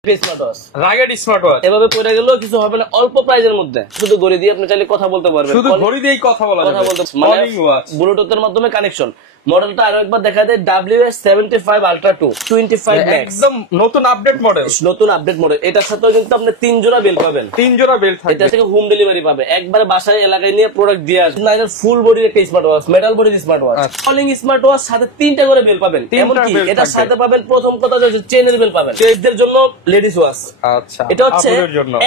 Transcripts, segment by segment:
Smart watch rugged smart watch এভাবে পড়ে গেলেও কিছু হবে না, অল্প প্রাইজের মধ্যে। শুধু ঘড়ি দিয়ে আপনি চাইলে কথা বলতে পারবেন, শুধু ঘড়ি দিয়েই কথা বলা যাবে, ব্লুটুথের মাধ্যমে কানেকশন। মডেলটা আরো একবার দেখা দেয় WS75 Ultra 2 25 Max, একদম নতুন আপডেট মডেল। নতুন আপডেট মডেল। এটার সাথেও কিন্তু আপনি 3 জোড়া বেল পাবেন, 3 জোড়া বেল থাকবে। এটা থেকে হোম ডেলিভারি পাবে, একবারে বাসায় এলাকায় নিয়ে প্রোডাক্ট দিয়ে আসবে। না, এটা ফুল বডির একটা স্মার্ট ওয়াচ, মেটাল বডির smart watch, calling smart watch, সাথে 3টা করে বেল পাবেন। এমনকি এটার সাথে পাবেন প্রথম কথা হচ্ছে চেনের বেল পাবেন, চেনদের জন্য লেডিস ওয়াচ। আচ্ছা, এটা হচ্ছে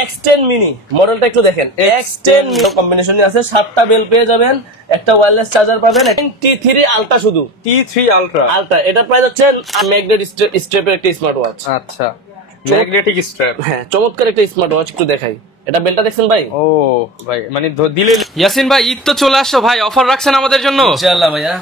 X10 মিনি মডেলটা, একটু দেখেন। X10 মিনি কম্বিনেশন আছে, 7টা বেল পেয়ে যাবেন, একটা ওয়্যারলেস চার্জার পাবেন। T3 আলট্রা, শুধু T3 আলট্রা। এটা প্রাইস হচ্ছে ম্যাগনেটিক স্ট্র্যাপের একটা স্মার্ট ওয়াচ। আচ্ছা, ম্যাগনেটিক স্ট্র্যাপ, হ্যাঁ, চমৎকার একটা স্মার্ট ওয়াচ। একটু দেখাই, এটা বেলটা দেখছেন ভাই? ও ভাই, মানে দিলে। ইয়াসিন ভাই, ঈদ তো চলে আসছো ভাই, অফার রাখছেন আমাদের জন্য? ইনশাআল্লাহ ভাইয়া।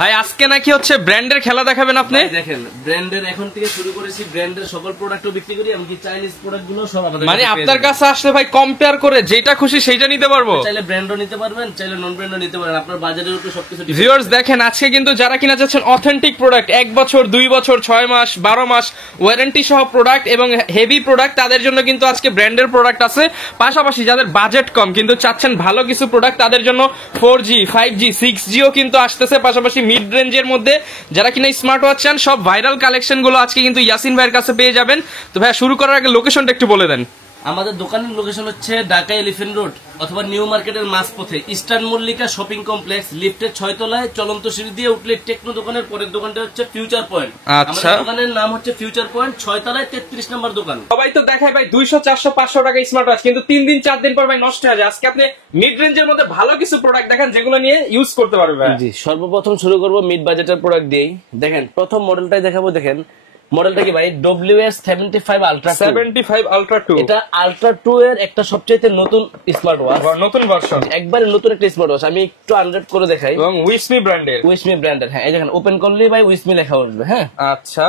ভাই আজকে নাকি হচ্ছে ব্র্যান্ডের খেলা দেখাবেন আপনি? দেখেন, ব্র্যান্ডের এখন থেকে শুরু করেছি, ব্র্যান্ডের সকল প্রোডাক্টও বিক্রি করি, এমনকি চাইনিজ প্রোডাক্ট গুলো সব আমাদের। মানে আপনার কাছে আসলে ভাই কম্পেয়ার করে যেটা খুশি সেইটা নিতে পারবো। চাইলে ব্র্যান্ডও নিতে পারবেন, চাইলে নন ব্র্যান্ডও নিতে পারবেন, আপনার বাজেটের উপর সবকিছু। ভিউয়ার্স দেখেন, আজকে কিন্তু যারা কিনা যাচ্ছেন অথেন্টিক প্রোডাক্ট, 1 বছর 2 বছর 6 মাস 12 মাস ওয়ারেন্টি সহ প্রোডাক্ট এবং হেভি প্রোডাক্ট, তাদের জন্য কিন্তু আজকে ব্র্যান্ডের প্রোডাক্ট আছে। পাশাপাশি যাদের বাজেট কম কিন্তু চাচ্ছেন ভালো কিছু প্রোডাক্ট, তাদের জন্য 4G 5G 6Gও কিন্তু আসতেছে। পাশাপাশি মিড রেঞ্জের মধ্যে যারা কিনা স্মার্ট ওয়াচ চান, সব ভাইরাল কালেকশন গুলো আজকে কিন্তু ইয়াসিন ভাইয়ের কাছে পেয়ে যাবেন। তো ভাই শুরু করার আগে লোকেশনটা একটু বলে দেন। আমাদের দোকানের লোকেশন হচ্ছে ঢাকা এলিফ্যান্ট রোড অথবা নিউ মার্কেটের মাঝপথে ইস্টার্ন মল্লিকা শপিং কমপ্লেক্স, লিফটের 6 তলায় চলন্ত সিঁড়ি দিয়ে উঠলে টেকনো দোকানের পরের দোকানটা হচ্ছে ফিউচার পয়েন্ট। আচ্ছা, আমাদের দোকানের নাম হচ্ছে ফিউচার পয়েন্ট, 6 তলায় 33 নম্বর দোকান। সবাই তো দেখায় ভাই 200 400 500 টাকা স্মার্ট ওয়াচ, কিন্তু 3 দিন 4 দিন পর ভাই নষ্ট হয়ে যায়। আজকে আপনি মিড রেঞ্জের মধ্যে ভালো কিছু প্রোডাক্ট দেখেন যেগুলো নিয়ে ইউজ করতে পারবেন। জি, সর্বপ্রথম শুরু করব মিড বাজেটের প্রোডাক্ট দিয়েই। দেখেন, প্রথম মডেলটাই দেখাবো। দেখেন মডেলটা কি ভাই? WS75 Ultra 2। 75 Ultra 2, এটা Ultra 2 এর একটা সবচেয়ে নতুন স্মার্ট ওয়াচ, নতুন ভার্সন, একবারে নতুন একটা স্মার্ট ওয়াচ। আমি একটু আনরেড করে দেখাই। এবং উইসমি ব্র্যান্ডের, হ্যাঁ, এই দেখেন ওপেন করলেই ভাই উইসমি লেখা উঠবে। হ্যাঁ, আচ্ছা,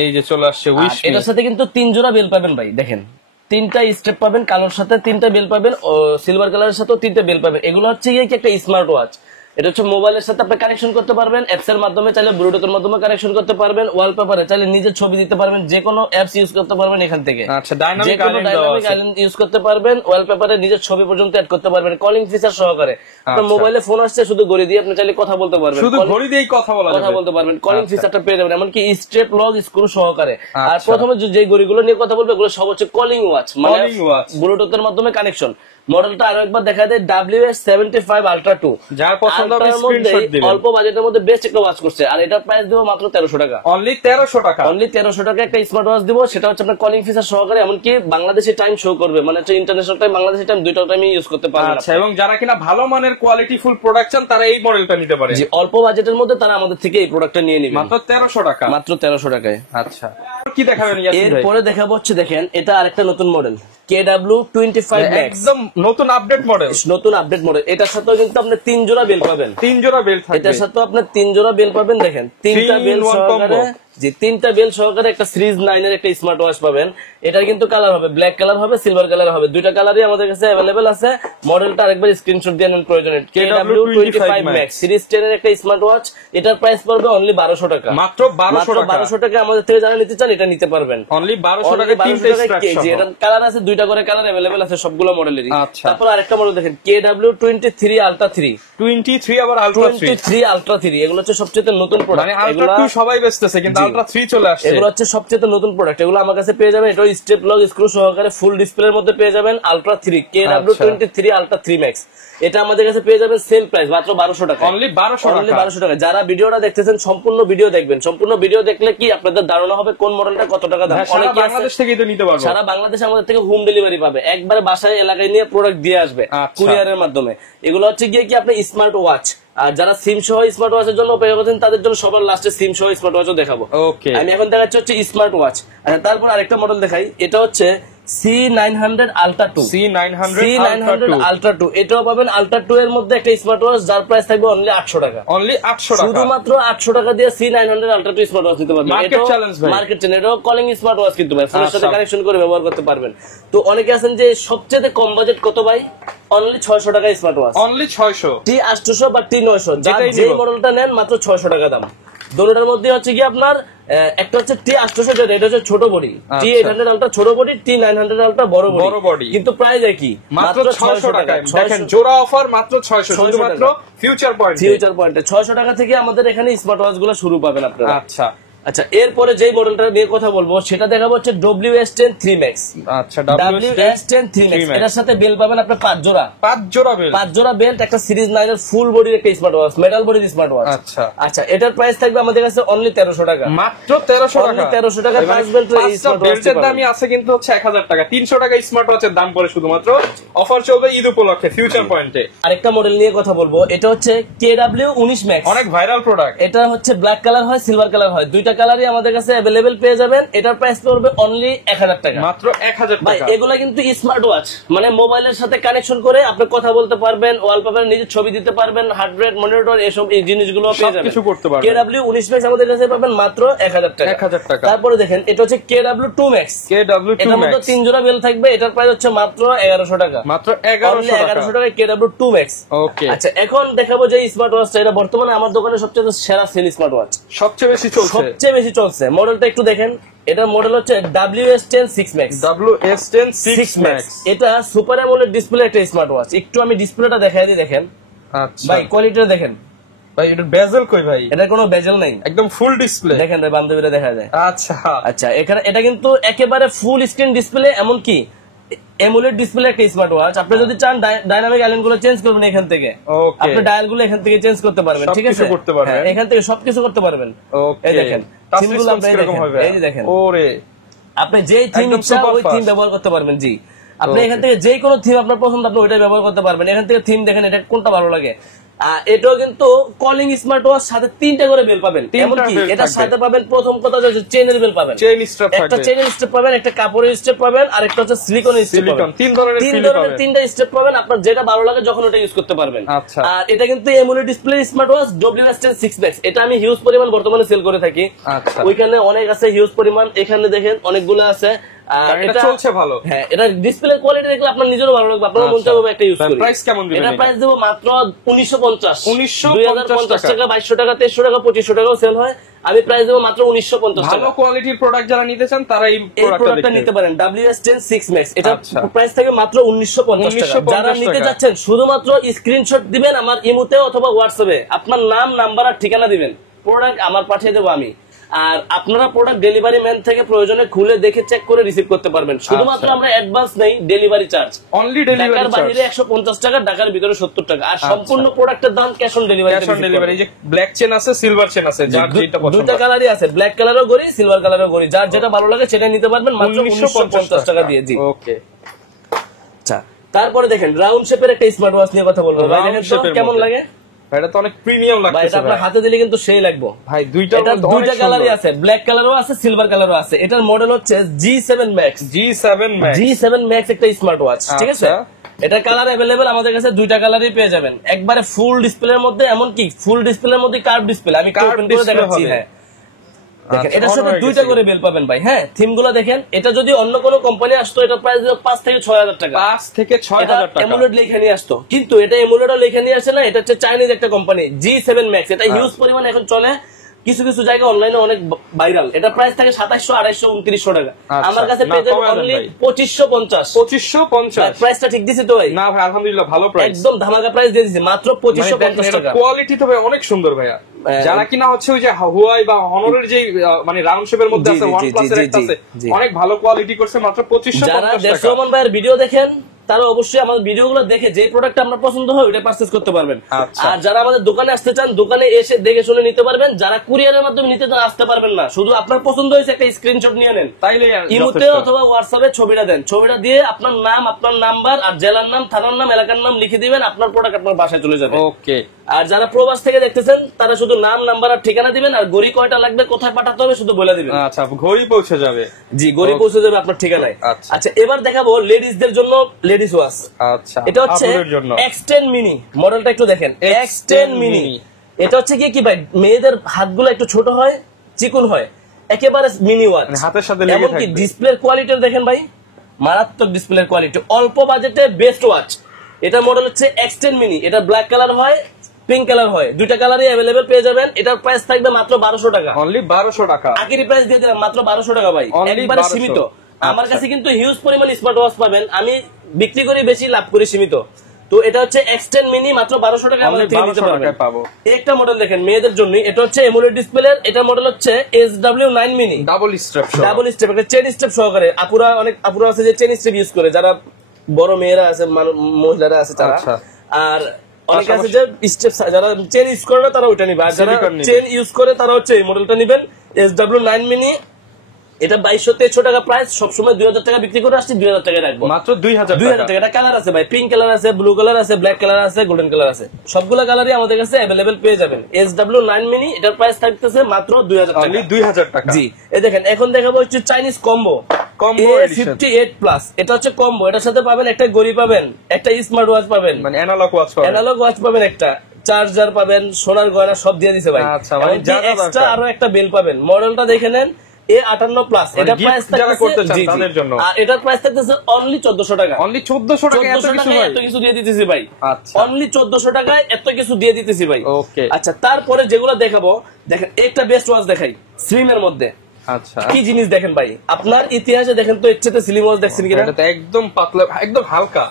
এই যে চলে আসছে উইসমি। এটার সাথে কিন্তু 3 জোড়া বেল পাবেন ভাই। দেখেন 3টা স্টেপ পাবেন, কালোর সাথে 3টা বেল পাবেন, ও সিলভার কালারের সাথেও 3টা বেল পাবেন। এগুলো হচ্ছে কি একটা স্মার্ট ওয়াচ। এটা হচ্ছে মোবাইলের সাথে আপনি কানেকশন করতে পারবেন, অ্যাপস এর মাধ্যমে চাইলে ব্লুটুথের মাধ্যমে কানেকশন করতে পারবেন, ওয়ালপেপারে চাইলে নিজের ছবি দিতে পারবেন, যে কোনো অ্যাপস ইউজ করতে পারবেন এখান থেকে। আচ্ছা, ডাইনামিক আইল্যান্ড ইউজ করতে পারবেন, ওয়ালপেপারে নিজের ছবি পর্যন্ত অ্যাড করতে পারবেন, কলিং ফিচার সহকারে। আপনার মোবাইলে ফোন আসছে, শুধু ঘড়ি দিয়ে আপনি চাইলে কথা বলতে পারবেন, শুধু ঘড়ি দিয়েই কথা বলতে পারবেন, কলিং ফিচারটা পেয়ে যাবেন, এমনকি স্ট্রেপ লক স্ক্রু সহকারে। আর প্রথমে যে ঘড়িগুলো নিয়ে কথা বলবে এগুলো সব হচ্ছে কলিং ওয়াচ, মানে ব্লুটুথের মাধ্যমে কানেকশন। মডেলটা আরো একবার দেখা দেয় WS75 Ultra 2, যার পছন্দ হবে স্ক্রিনশট দিবেন। অল্প বাজেটের মধ্যে বেস্ট একটা ওয়াচ করছে, আর এটার প্রাইস দেব মাত্র 1300 টাকা। অনলি 1300 টাকা, অনলি 1300 টাকা একটা স্মার্ট ওয়াচ দিব। সেটা হচ্ছে আপনার কলিং ফিচার সহকারে, এমনকি বাংলাদেশি টাইম শো করবে, মানে হচ্ছে ইন্টারন্যাশনাল টাইম, বাংলাদেশি টাইম, দুইটা টাইমে ইউজ করতে পারবেন। আচ্ছা, এবং যারা কিনা ভালো মানের কোয়ালিটি ফুল প্রোডাক্ট চান তারা এই মডেলটা নিতে পারে। জি, অল্প বাজেটের মধ্যে তারা আমাদের থেকে এই প্রোডাক্টটা নিয়ে নেবে মাত্র 1300 টাকা, মাত্র 1300 টাকায়। আচ্ছা, কি দেখাবেন ইয়াসিন ভাই? এরপরে দেখাবো হচ্ছে, দেখেন এটা আরেকটা নতুন মডেল KW25 Max, একদম নতুন আপডেট মডেল, নতুন আপডেট মডেল। এটার সাথেও কিন্তু আপনি 3 জোড়া বেল পাবেন, 3 জোড়া বেল থাকবে। এটার সাথে আপনি 3 জোড়া বেল পাবেন। দেখেন 3টা বেল সহকারে, যে 3টা বেল সহকারে একটা সিরিজ 9 এর একটা স্মার্ট ওয়াচ পাবেন। এটার কিন্তু কালার হবে ব্ল্যাক কালার হবে, সিলভার কালার হবে, দুইটা কালারই আমাদের কাছে अवेलेबल আছে। মডেলটা আরেকবার স্ক্রিনশট দিয়ে নেন প্রয়োজনে। KW25 Max সিরিজ 10 এর একটা স্মার্ট ওয়াচ, এটার প্রাইস পড়বে অনলি 1200 টাকা, মাত্র 1200 টাকা। আমাদের থেকে যারা নিতে চান এটা নিতে পারবেন অনলি 1200 টাকা। 3টা স্ট্রাকচার, জি, এটা কালার আছে, দুইটা করে কালার अवेलेबल আছে সবগুলো মডেলেরই। আচ্ছা, তারপর আরেকটা মডেল দেখেন KW23 Ultra 3, 23 আবার Ultra 23 Ultra 3, এগুলো হচ্ছে সবচেয়ে নতুন প্রোডাক্ট। মানে Ultra 2 সবাই বেচতেছে, কিন্তু Ultra 3 চলে আসছে। এগুলো হচ্ছে সবচেয়ে নতুন প্রোডাক্ট, এগুলো আমার কাছে পেয়ে যাবেন। এটা স্টেপ লক স্ক্রু সহকারে ফুল ডিসপ্লের মধ্যে পেয়ে যাবেন। Ultra 3 KW23 Ultra 3 Max, এটা আমাদের কাছে পেয়ে যাবেন সেল প্রাইস মাত্র 1200 টাকা, অনলি 1200 টাকা। যারা ভিডিওটা দেখতেছেন সম্পূর্ণ ভিডিও দেখবেন, সম্পূর্ণ ভিডিও দেখলে কি আপনাদের ধারণা হবে কোন মডেলটা কত টাকা দাম। সারা বাংলাদেশ থেকেই তো নিতে পারবে, সারা বাংলাদেশে আমাদের থেকে হোম ডেলিভারি পাবে, একবারে বাসায় এলাকায় নিয়ে প্রোডাক্ট দিয়ে আসবে কুরিয়ারের মাধ্যমে। এগুলো হচ্ছে গিয়ে কি আপনি স্মার্ট ওয়াচ, আর যারা সিম সহ স্মার্ট ওয়াচের জন্য অপেক্ষা করছেন তাদের জন্য সবার লাস্টে সিম সহ স্মার্ট ওয়াচও দেখাবো। ওকে, আমি এখন দেখাচ্ছি হচ্ছে স্মার্ট ওয়াচ। তারপর আরেকটা মডেল দেখাই, এটা হচ্ছে C900 Ultra 2, C900 Ultra 2, এটাও পাবেন Ultra 2 এর মধ্যে একটা স্মার্ট ওয়াচ, যার প্রাইস থাকবে অনলি 800 টাকা, অনলি 800 টাকা। শুধুমাত্র 800 টাকা দিয়ে C900 Ultra 2 স্মার্ট ওয়াচ নিতে পারবেন। মার্কেট চ্যালেঞ্জ ভাই, মার্কেট চ্যালেঞ্জ। এটাও কলিং স্মার্ট ওয়াচ কিন্তু ভাই, ফোনের সাথে কানেকশন করে ব্যবহার করতে পারবেন। তো অনেকে আছেন যে সবচেয়ে কম বাজেট কত ভাই? অনলি 600 টাকা স্মার্ট ওয়াচ, অনলি 600, T800 বা T900, যে মডেলটা নেন মাত্র 600 টাকা দাম। দোনোটার মধ্যে হচ্ছে কি আপনার একটা হচ্ছে T800, এটা হচ্ছে ছোট বডি, T800 আলট্রা ছোট বডি, T900 আলট্রা বড় বডি, কিন্তু প্রাইস একই মাত্র 600 টাকায়। দেখেন জোড়া অফার মাত্র 600, শুধুমাত্র ফিউচার পয়েন্টে 600 টাকা থেকে আমাদের এখানে স্মার্ট ওয়াচ গুলো শুরু পাবেন আপনারা। আচ্ছা আচ্ছা, এরপরে যেই মডেলটা নিয়ে কথা বলবো সেটা দেখাবো হচ্ছে WS10 3 Max। আচ্ছা, WS10 3 Max, এটার সাথে বেল পাবেন আপনার 5 জোড়া বেল, 5 জোড়া বেল্ট, একটা সিরিজ 9 এর ফুল বডির একটা স্মার্ট ওয়াচ, মেটাল বডির স্মার্ট ওয়াচ। আচ্ছা আচ্ছা, এটার প্রাইস থাকবে আমাদের কাছে অনলি 1300 টাকা, মাত্র 1300 টাকা। 1300 টাকা 5 বেল্টের এই স্মার্ট ওয়াচ। বেল্টের দামই আছে কিন্তু হচ্ছে 1000 টাকা, 300 টাকা স্মার্ট ওয়াচের দাম পড়ে শুধুমাত্র। অফার চলবে ঈদ উপলক্ষে ফিউচার পয়েন্টে। আরেকটা মডেল নিয়ে কথা বলবো, এটা হচ্ছে KW19 Max, অনেক ভাইরাল প্রোডাক্ট। এটা হচ্ছে ব্ল্যাক কালার হয়, সিলভার কালার হয়, দুইটা কালারই আমাদের কাছে अवेलेबल পেয়ে যাবেন। এটার প্রাইস পড়বে অনলি 1000 টাকা, মাত্র 1000 ভাই। টাকা। এগুলা কিন্তু স্মার্ট ওয়াচ, মানে মোবাইলের সাথে কানেকশন করে আপনি কথা বলতে পারবেন, ওয়ালপেপারে নিজে ছবি দিতে পারবেন, হার্ট রেট মনিটর, এসব এই জিনিসগুলো পেয়ে যাবেন, সবকিছু করতে পারবেন। KW19 Max আমাদের কাছে পাবেন মাত্র 1000 টাকা। 1000 টাকা। তারপরে দেখেন এটা হচ্ছে KW2 Max, এটার মধ্যে 3 জোড়া বেল থাকবে, এটার প্রাইস হচ্ছে মাত্র 1100 টাকা, মাত্র 1100 টাকা KW2 Max। ওকে, আচ্ছা, এখন দেখাবো যে স্মার্ট ওয়াচটা, এটা বর্তমানে আমার দোকানে সবচেয়ে সেরা সেল স্মার্ট ওয়াচ, সবচেয়ে বেশি চলছে। মডেলটা একটু দেখেন, এটা মডেল হচ্ছে WS10 6 Max। WS10 6 Max, এটা সুপার অ্যামোলেড ডিসপ্লে একটা স্মার্ট ওয়াচ। একটু আমি ডিসপ্লেটা দেখাই দিই, দেখেন আচ্ছা ভাই, কোয়ালিটিটা দেখেন ভাই। এটা বেজেল কই ভাই? এটা কোনো বেজেল নাই, একদম ফুল ডিসপ্লে। দেখেন ভাই, বান্ধবীরা দেখা যায়। আচ্ছা আচ্ছা, এখানে এটা কিন্তু একেবারে ফুল স্ক্রিন ডিসপ্লে, এমনকি অ্যামোলেড ডিসপ্লে একটা স্মার্ট ওয়াচ। আপনি যদি চান ডাইনামিক আইল্যান্ড গুলো চেঞ্জ করবেন এখান থেকে, ওকে, আপনি ডায়াল গুলো এখান থেকে চেঞ্জ করতে পারবেন, ঠিক আছে, করতে পারবেন, হ্যাঁ, এখান থেকে সবকিছু করতে পারবেন। ওকে, এই দেখেন সিমগুলো, আপনি এই যে দেখেন, ওরে আপনি যেই থিম ইচ্ছা ওই থিম ব্যবহার করতে পারবেন। জি, আপনি এখান থেকে যে কোনো থিম আপনার পছন্দ, আপনি ওইটাই ব্যবহার করতে পারবেন। এখান থেকে থিম দেখেন, এটা কোনটা ভালো লাগে। এটাও কিন্তু কলিং স্মার্ট ওয়াচ, সাথে 3টা করে বেল পাবেন। এমনকি এটার সাথে পাবেন, প্রথম কথা হচ্ছে চেইনের বেল পাবেন, একটা চেইনের স্টেপ পাবেন, একটা কাপড়ের স্টেপ পাবেন, আর একটা হচ্ছে সিলিকনের স্টেপ পাবেন। 3 ধরনের 3টা স্টেপ পাবেন, আপনার যেটা ভালো লাগে যখন ওটা ইউজ করতে পারবেন। আর এটা কিন্তু AMOLED display smart watch WS10 6 Max। এটা আমি হিউজ পরিমাণ বর্তমানে সেল করে থাকি। ওইখানে অনেক আছে হিউজ পরিমাণ, এখানে দেখেন অনেকগুলো আছে। এটা চলছে ভালো। হ্যাঁ, এটা ডিসপ্লে কোয়ালিটি দেখলে আপনার নিজেরও ভালো লাগবে, আপনার মন চাইবে একটা ইউজ করি। প্রাইস কেমন দিবেন? এটা প্রাইস দেব মাত্র 1950 1950 টাকা, 2200 টাকা, 2300 টাকা, 2500 টাকাও সেল হয়। আমি প্রাইস দেব মাত্র 1950 টাকা। ভালো কোয়ালিটির প্রোডাক্ট যারা নিতে চান তারা এই প্রোডাক্টটা নিতে পারেন, WS10 6 Max। এটা প্রাইস থাকে মাত্র 1950 টাকা। যারা নিতে যাচ্ছেন শুধুমাত্র স্ক্রিনশট দিবেন আমার ইমোতে অথবা হোয়াটসঅ্যাপে, আপনার নাম, নাম্বার আর ঠিকানা দিবেন, প্রোডাক্ট আমার পাঠিয়ে দেবো আমি। আর আপনারা প্রোডাক্ট ডেলিভারি ম্যান থেকে প্রয়োজনে খুলে দেখে চেক করে রিসিভ করতে পারবেন। শুধুমাত্র আমরা অ্যাডভান্স নেই, delivery charge only delivery charge, ঢাকার বাইরে 150 টাকা, ঢাকার ভিতরে 70 টাকা। আর সম্পূর্ণ প্রোডাক্টের দাম ক্যাশ অন ডেলিভারি। এই যে ব্ল্যাক চেন আছে, সিলভার চেন আছে, যার যেটা পছন্দ। দুটো কালারই আছে, ব্ল্যাক কালারও গড়ি, সিলভার কালারও গড়ি, যার যেটা ভালো লাগে সেটা নিতে পারবেন মাত্র 1950 টাকা দিয়ে। জি, ওকে। আচ্ছা, তারপরে দেখেন রাউন্ড শেপের একটা স্মার্ট ওয়াচ নিয়ে কথা বলবো। ভাই দেখেন তো কেমন লাগে? এটা তো অনেক প্রিমিয়াম লাগছে ভাই, এটা আপনার হাতে দিলে কিন্তু সেই লাগবে ভাই। দুইটা কালারই আছে, ব্ল্যাক কালারও আছে, সিলভার কালারও আছে। এটার মডেল হচ্ছে G7 Max। G7 Max একটা স্মার্ট ওয়াচ, ঠিক আছে। এটা কালার अवेलेबल আমাদের কাছে, দুইটা কালারই পেয়ে যাবেন, একবারে ফুল ডিসপ্লের মধ্যে, এমনকি ফুল ডিসপ্লের মধ্যে কার্ভ ডিসপ্লে। আমি ওপেন করে দেখাচ্ছি। হ্যাঁ, দেখেন এটার সাথে 2টা করে বেল পাবেন ভাই। হ্যাঁ, থিম গুলো দেখেন, এটা যদি অন্য কোনো কোম্পানি আসতো এটা প্রাইস 5 থেকে 6000 টাকা, 5 থেকে 6000 টাকা। এমুলেট লেখা নিয়ে আসতো, কিন্তু এটা এমুলেটও লেখা নিয়ে আসে না। এটা হচ্ছে চাইনিজ একটা কোম্পানি, G7 Max। এটা হিউজ পরিমাণ এখন চলে, কিছু কিছু জায়গায় অনলাইনে অনেক ভাইরাল। এটা প্রাইস থাকে 2700, 2800, 2900 টাকা। আমার কাছে পেয়ে যাবেন অনলি 2550। 2550 প্রাইসটা ঠিক দিছি তো ভাই? না ভাই, আলহামদুলিল্লাহ ভালো প্রাইস, একদম ধামাকা প্রাইস দিয়ে দিছি, মাত্র 2550 টাকা। কোয়ালিটি তো ভাই অনেক সুন্দর ভাইয়া। যারা কিনা হচ্ছে ওই যে হুয়াই বা হনরের যে মানে রাউন্ড শেপের মধ্যে আছে, OnePlus এর একটা আছে, অনেক ভালো কোয়ালিটি করছে, মাত্র 2550 টাকা। যারা দেশমান ভাইয়ের ভিডিও দেখেন তারা অবশ্যই আমাদের ভিডিওগুলো দেখে যে প্রোডাক্ট আপনার পছন্দ হয় ওটা পারচেজ করতে পারবেন। আর যারা আমাদের দোকানে আসতে চান, দোকানে এসে দেখে শুনে নিতে পারবেন। যারা কুরিয়ারের মাধ্যমে নিতে চান, আসতে পারবেন না, শুধু আপনার পছন্দ হয়েছে একটা স্ক্রিনশট নিয়ে নেন, তাইলে ইমোতে অথবা হোয়াটসঅ্যাপে ছবিটা দেন, ছবিটা দিয়ে আপনার নাম, আপনার নাম্বার আর জেলার নাম, থানার নাম, এলাকার নাম লিখে দিবেন, আপনার প্রোডাক্ট আপনার বাসায় চলে যাবে। ওকে। আর যারা প্রবাস থেকে দেখতেছেন তারা শুধু নাম, নাম্বার আর ঠিকানা দিবেন, আর গড়ি কয়টা লাগবে, কোথায় পাঠাতে হবে শুধু বলে দিবেন। আচ্ছা, ঘড়ি পৌঁছে যাবে। জি, গড়ি পৌঁছে যাবে আপনার ঠিকানায়। আচ্ছা, এবার দেখাবো লেডিসদের জন্য লেডিস ওয়াচ। আচ্ছা, এটা হচ্ছে X10 মিনি, মডেলটা একটু দেখেন, X10 মিনি। এটা হচ্ছে কি ভাই, মেয়েদের হাতগুলো একটু ছোট হয়, চিকন হয়, একেবারে মিনি ওয়াচ, হাতের সাথে লেগে থাকবে। এমনকি ডিসপ্লের কোয়ালিটি দেখেন ভাই, মারাত্মক ডিসপ্লের কোয়ালিটি, অল্প বাজেটে বেস্ট ওয়াচ। এটা মডেল হচ্ছে X10 মিনি। এটা ব্ল্যাক কালার হয়, পিঙ্ক কালার হয়, দুইটা কালারই অ্যাভেলেবেল পেয়ে যাবেন। এটার প্রাইস থাকবে মাত্র 1200 টাকা, অনলি 1200 টাকা। আকিরি প্রাইস দিয়ে দিলাম মাত্র 1200 টাকা ভাই, একবারে সীমিত। আমার কাছে কিন্তু হিউজ পরিমাণ স্মার্ট ওয়াচ পাবেন, আমি বিক্রি করি বেশি, লাভ করি সীমিত। তো এটা হচ্ছে এক্সটেন্ড মিনি, মাত্র 1200 টাকা আমাদের থেকে নিতে পারবেন। একটা মডেল দেখেন মেয়েদের জন্য, এটা হচ্ছে এমোলেড ডিসপ্লে, এটা মডেল হচ্ছে SW9 মিনি, ডাবল স্টেপ একটা চেন স্টেপ সহকারে। আপুরা, অনেক আপুরা আছে যে চেন স্টেপ ইউজ করে, যারা বড় মেয়েরা আছে, মহিলারা আছে তারা। আর অনেকে আছে যে স্টেপ, যারা চেন ইউজ করে না তারা ওইটা নিবে, আর যারা চেন ইউজ করে তারা হচ্ছে এই মডেলটা নিবেন, SW9 মিনি। এটা 2200-2300 টাকা প্রাইস, সবসময় 2000 টাকা বিক্রি করে আসছি, 2000 টাকা রাখবো, মাত্র 2000 টাকা। এটা কালার আছে ভাই, পিঙ্ক কালার আছে, ব্লু কালার আছে, ব্ল্যাক কালার আছে, গোল্ডেন কালার আছে, সবগুলো কালারই আমাদের কাছে অ্যাভেলেবেল পেয়ে যাবেন। SW9 মিনি, এটার প্রাইস থাকতেছে মাত্র 2000 টাকা, 2000 টাকা। জি, এই দেখেন এখন দেখাবো হচ্ছে চাইনিজ কম্বো এডিশন 58+। এটা হচ্ছে কম্বো, এটার সাথে পাবেন একটা ঘড়ি পাবেন, একটা স্মার্ট ওয়াচ পাবেন, মানে অ্যানালগ ওয়াচ পাবেন, একটা চার্জার পাবেন, সোনার গয়না সব দিয়ে দিছে ভাই। আচ্ছা, মানে এক্সট্রা আরো একটা বেল পাবেন। মডেলটা দেখে নেন, A58+। এটা প্রাইস থাকতেছে, আর এটার প্রাইস থাকতেছে অনলি 1400 টাকা, অনলি 1400 টাকা। এত কিছু দিয়ে দিতেছি ভাই, আচ্ছা, অনলি 1400 টাকায় এত কিছু দিয়ে দিতেছি ভাই। ওকে, আচ্ছা, তারপরে যেগুলো দেখাবো, দেখেন একটা বেস্ট ওয়াচ দেখাই স্লিমের মধ্যে। আচ্ছা, কি জিনিস দেখেন ভাই, আপনার ইতিহাসে দেখেন তো ইচ্ছেতে স্লিম ওয়াচ দেখছেন কিনা? এটা একদম পাতলা, একদম হালকা,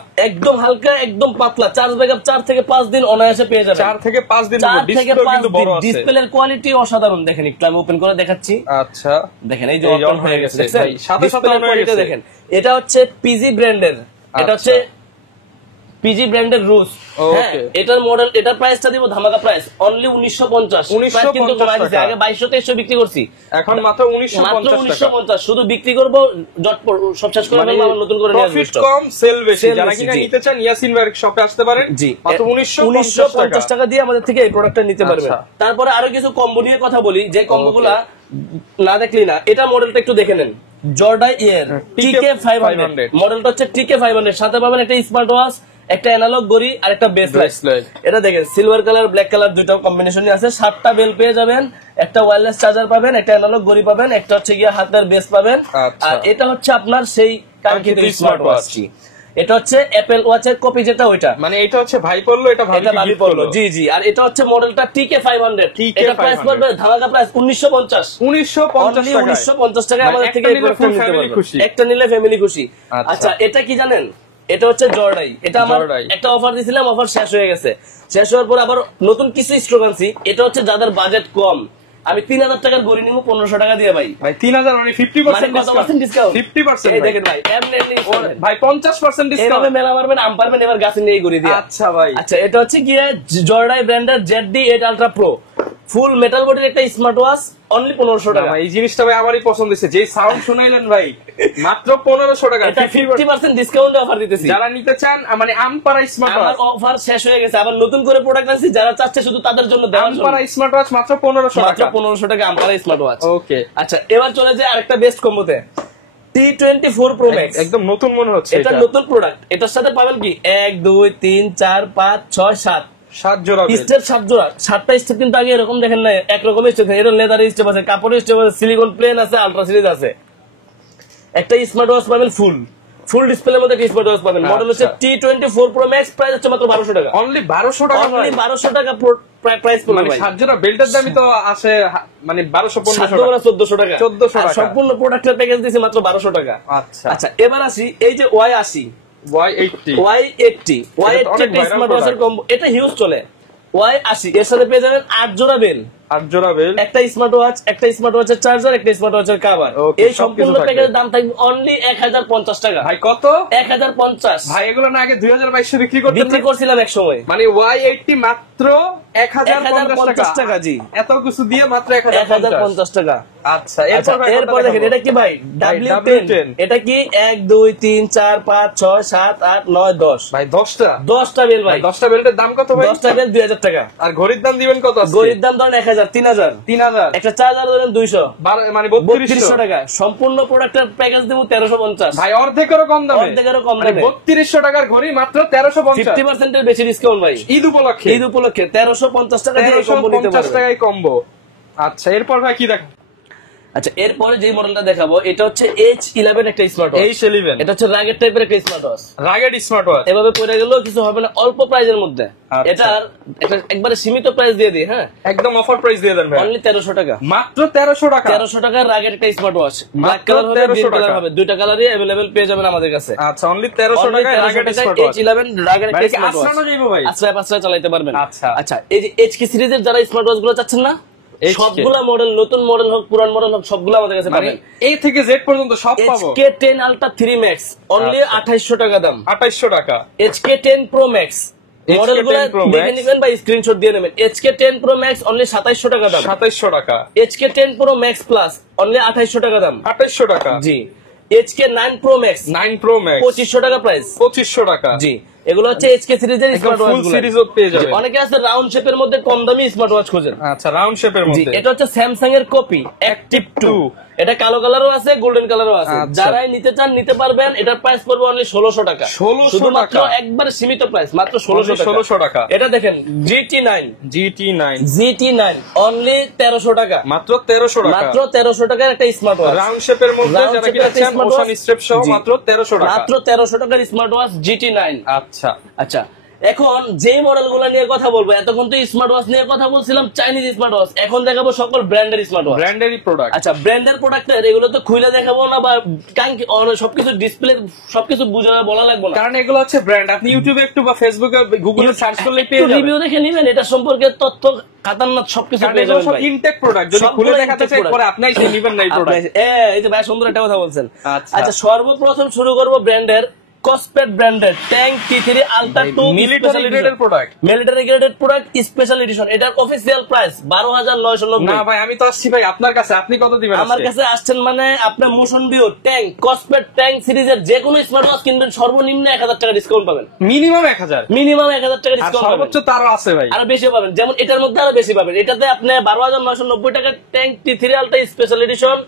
একদম পাতলা। চার্জ ব্যাকআপ 4 থেকে 5 দিন অনায়াসে পেয়ে যাবেন, 4 থেকে 5 দিন। ডিসপ্লের কোয়ালিটি অসাধারণ, দেখেন একটু আমি ওপেন করে দেখাচ্ছি। আচ্ছা, দেখেন এই যে অন হয়ে গেছে, ডিসপ্লের কোয়ালিটি দেখেন। এটা হচ্ছে পিজি ব্র্যান্ডের, এটা হচ্ছে পিজি ব্র্যান্ডের রুস। এটার মডেল, এটার প্রাইসটা দিব ধামাকা প্রাইস, অনলি 1950। কিন্তু আগে 2200-2300 বিক্রি করছি, এখন মাত্র 1950। শুধু বিক্রি করব, সব শেষ করে ফেলবো, আবার নতুন করে নিয়ে আসব। প্রফিট কম, সেল বেশি। যারা কিনা নিতে চান ইয়াসিন ভাইয়ের শপে আসতে পারেন, জি, মাত্র 1950 টাকা দিয়ে আমাদের থেকে এই প্রোডাক্টটা নিতে পারবেন। তারপরে আরো কিছু কম্বো নিয়ে কথা বলি, যে কম্বোগুলা না দেখলি না। এটা মডেলটা একটু দেখে নেন, জর্ডাই ইয়ার TK500 মডেলটা হচ্ছে TK500। সাথে পাবেন একটা স্মার্ট ওয়াচ, একটা অ্যানালগ ঘড়ি, আর একটা ব্রেসলেট। এটা দেখেন সিলভার কালার, ব্ল্যাক কালার দুটো কম্বিনেশনই আছে। 7টা বেল পেয়ে যাবেন, একটা ওয়্যারলেস চার্জার পাবেন, একটা অ্যানালগ ঘড়ি পাবেন, একটা হচ্ছে গিয়ে হাতের বেস পাবেন। আর এটা হচ্ছে আপনার সেই কাঙ্ক্ষিত স্মার্ট ওয়াচটি। এটা হচ্ছে অ্যাপল ওয়াচের কপি, যেটা ওইটা, মানে এটা হচ্ছে ভাই পড়লো, এটা ভাবি পড়লো। জি জি। আর এটা হচ্ছে মডেলটা TK500। এটা প্রাইস পড়বে ধামাকা প্রাইস 1950 টাকা আমাদের থেকে এই প্রোডাক্টটা নিতে পারবেন। একটা নিলে ফ্যামিলি খুশি। আচ্ছা, এটা কি জানেন? এটা হচ্ছে জর্ডাই। এটা আমার একটা অফার দিছিলাম, অফার শেষ হয়ে গেছে। শেষ হওয়ার পর আবার নতুন কিছু স্টক আনছি। এটা হচ্ছে যাদের বাজেট কম, আমি 3000 টাকার ঘড়ি নিব 1500 টাকা দিয়ে ভাই। 3000 মানে 50% ডিসকাউন্ট। 50% এই দেখেন ভাই, এমনি ভাই 50% ডিসকাউন্ট। এভাবে মেলা মারবেন, আম পারবেন এবার গাছে নিয়ে ঘড়ি দিয়ে। আচ্ছা ভাই, আচ্ছা, এটা হচ্ছে কি জর্ডাই ব্র্যান্ডের ZD8 আলট্রা প্রো, ফুল মেটাল বডির একটা স্মার্ট ওয়াচ, অনলি 1500 টাকা। এই জিনিসটা ভাই আমারই পছন্দ হয়েছে, যে সাউন্ড শুনাইলেন ভাই, মাত্র 1500 টাকা। এটা 50% ডিসকাউন্ট অফার দিতেছি, যারা নিতে চান। মানে আমপারা স্মার্ট ওয়াচ, আমার অফার শেষ হয়ে গেছে, আবার নতুন করে প্রোডাক্ট আনছি, যারা চাচ্ছে শুধু তাদের জন্য দেওয়া। আমপারা স্মার্ট ওয়াচ মাত্র 1500 টাকা, মাত্র 1500 টাকা আমপারা স্মার্ট ওয়াচ। ওকে, আচ্ছা, এবার চলে যায় আরেকটা বেস্ট কম্বোতে, T24 Pro Max। একদম নতুন মনে হচ্ছে, এটা নতুন প্রোডাক্ট। এটার সাথে পাবেন কি 1 2 3 4 5 6 7 জোড়া স্টেপ, 7 জোড়া। 7টা স্টেপ কিন্তু আগে এরকম দেখেন না, একরকমের স্টেপ। এটা লেদার স্টেপ আছে, কাপড়ের স্টেপ আছে, সিলিকন প্লেন আছে, আলট্রা সিরিজ আছে। একটা স্মার্ট ওয়াচ পাবেন, ফুল ডিসপ্লের মধ্যে একটা স্মার্ট ওয়াচ পাবেন। মডেল হচ্ছে T24 Pro Max, প্রাইস হচ্ছে মাত্র 1200 টাকা, অনলি 1200 টাকা। অনলি 1200 টাকা প্রাইস পড়বে ভাই। 7 জোড়া বেল্টের দামই তো আছে, মানে 1200-1500 টাকা, 1400 টাকা। 1400 টাকা সম্পূর্ণ প্রোডাক্টের প্যাকেজ দিয়েছি মাত্র 1200 টাকা। আচ্ছা আচ্ছা, এবার আসি এই যে Y80 একটা স্মার্ট ওয়াচের কম্বো। এটা হিউজ চলে। Y80 এর সাথে পেয়ে যাবেন 8 জোড়া বেল, একটা স্মার্ট ওয়াচ, একটা স্মার্ট ওয়াচের চার্জার, একটা স্মার্ট ওয়াচের কভার। এই সম্পূর্ণ প্যাকেজের দাম থাকবে অনলি 1050 টাকা। ভাই কত? 1050। ভাই এগুলো না আগে 2200 বিক্রি করছিলাম এক সময়। মানে Y80 মাত্র 1050 টাকা। জি, এত কিছু দিয়ে মাত্র 1050 টাকা। আচ্ছা, এরপর দেখেন এটা কি ভাই, W10। এটা কি 1 2 3 4 5 6 7 8 9 10 ভাই 10টা বেল ভাই। 10টা বেল্টের দাম কত ভাই? 10টা বেল 2000 টাকা। আর ঘড়ির দাম দিবেন কত? ঘড়ির দাম ধরেন 1000 3000। একটা চার্জার ধরেন 200, মানে 3200 টাকা। সম্পূর্ণ প্রোডাক্টের প্যাকেজ দেব 1350 ভাই, অর্ধেকেরও কম দামে। 3200 টাকার ঘড়ি মাত্র 1350, 50% এর বেশি ডিসকাউন্ট ভাই। ঈদ উপলক্ষে 1350 টাকা দিয়ে কম্বো নিতে পারবেন। 1350 টাকায় কম্বো। আচ্ছা, এরপর ভাই কি দেখেন? আচ্ছা এরপরে যে মডেলটা দেখাবো এটা হচ্ছে H11 একটা স্মার্ট ওয়াচ। H11 এটা হচ্ছে রাগের টাইপের একটা smart watch. Rugged smart watch এভাবে পরে গেলেও কিছু হবে না, অল্প প্রাইজের মধ্যে। আচ্ছা। এটার একটা একবারে সীমিত প্রাইস দিয়ে দিই, হ্যাঁ একদম অফার প্রাইস দিয়ে দেন ভাই, অনলি 1300 টাকা। মাত্র 1300 টাকা। 1300 টাকার রাগের একটা স্মার্ট ওয়াচ, ব্ল্যাক মাত্র কালার হবে, 1300 গ্রিন কালার টাকা। হবে, দুইটা কালারই अवेलेबल পেয়ে যাবেন আমাদের কাছে। আচ্ছা অনলি 1300 টাকায় রাগেড স্মার্ট ওয়াচ। H11 রাগের একটা ভাই কি স্মার্ট ওয়াচ। আসরানো যাইবো ভাই? আচ্ছা চালাতে পারবেন। আচ্ছা। আচ্ছা এই যে HK সিরিজের যারা স্মার্ট ওয়াচ গুলো চাচ্ছেন না, HK সবগুলা মডেল, নতুন মডেল হোক পুরান মডেল হোক, সবগুলো আমাদের কাছে মানে পাবেন। A থেকে Z পর্যন্ত সব পাবো। HK10 Ultra 3 Max অনলি 2800 টাকা দাম। 2800 টাকা। HK10 Pro Max HK10 মডেলগুলো Pro দেখে Max। নেবেন বা স্ক্রিনশট দিয়ে নেবেন। HK10 Pro Max অনলি 2700 টাকা দাম। 2700 টাকা। HK10 Pro Max Plus only 2800 টাকা দাম। 2800 টাকা। জি। HK9 Pro Max 9 Pro Max 2500 টাকা প্রাইস। 2500 টাকা। জি, এগুলো হচ্ছে HK সিরিজের একদম স্মার্ট ওয়াচ ফুল গুলো। সিরিজও পেয়ে যাবেন। অনেকে আছে রাউন্ড শেপের মধ্যে কম দামি স্মার্ট ওয়াচ খোঁজেন। আচ্ছা রাউন্ড শেপের জি, মধ্যে। এটা হচ্ছে স্যামসাং এর কপি Active 2। এটা কালো কালারও আছে, গোল্ডেন কালারও আছে। আচ্ছা। যারাই নিতে চান নিতে পারবেন। এটার প্রাইস পড়বে অনলি 1600 টাকা। 1600 শুধুমাত্র টাকা। একবার সীমিত প্রাইস, মাত্র 1600 টাকা। 1600 টাকা। এটা দেখেন GT9 GT9 অনলি 1300 টাকা। মাত্র 1300 টাকা। মাত্র 1300 টাকার একটা স্মার্ট ওয়াচ। রাউন্ড শেপের মধ্যে Round যারা shape কিনা এর একটা চান smart মোশন watch। স্টেপ সহ জি। মাত্র 1300 টাকা। মাত্র 1300 টাকার স্মার্ট ওয়াচ GT9। আচ্ছা আচ্ছা এখন যে মডেল গুলো নিয়ে কথা বলবো, এতক্ষণ তো স্মার্ট ওয়াচ নিয়ে কথা বলছিলাম, চাইনিজ স্মার্ট ওয়াচ। এখন দেখাবো সকল ব্র্যান্ডের স্মার্ট ওয়াচ। ব্র্যান্ডেরই প্রোডাক্ট। আচ্ছা ব্র্যান্ডের প্রোডাক্টের এগুলো তো খুলে দেখাবো না বা সবকিছু ডিসপ্লে সবকিছু বুঝে বলা লাগবে না, কারণ এগুলো হচ্ছে ব্র্যান্ড। আপনি ইউটিউবে একটু বা ফেসবুকে গুগলে সার্চ করলে পেয়ে যাবেন। রিভিউ দেখে নিবেন, এটা সম্পর্কে তথ্য খাতারনাথ সবকিছু কারণ পেয়ে এগুলো যাবেন সব ভাই। ইনটেক প্রোডাক্ট, যদি সবগুলো খুলে দেখাতে intake চাই product। পরে আপনি এসে নিবেন না এই প্রোডাক্ট। এই যে ভাই সুন্দর একটা কথা বলছেন। আচ্ছা। আচ্ছা সর্বপ্রথম শুরু করবো ব্র্যান্ডের কসপেট ব্র্যান্ডের ট্যাঙ্ক T3 Ultra 2 মিলিটারি গ্রেডের product. Military graded product special edition. এটার অফিসিয়াল প্রাইস 12990। না ভাই আমি তো আসছি ভাই আপনার কাছে, আপনি কত দিবেন? আমার কাছে আসছেন মানে আপনার মোশন ভিউ ট্যাঙ্ক কসপেট ট্যাঙ্ক সিরিজের যে কোনো স্মার্ট ওয়াচ কিনবেন সর্বনিম্ন 1000 টাকা ডিসকাউন্ট পাবেন। মিনিমাম 1000, মিনিমাম 1000 টাকা আর ডিসকাউন্ট পাবেন। সর্বোচ্চ তারও আছে ভাই, আরো বেশি পাবেন, যেমন এটার মধ্যে আরো বেশি পাবেন। এটাতে আপনি 12990 টাকা tank T3 Ultra special edition,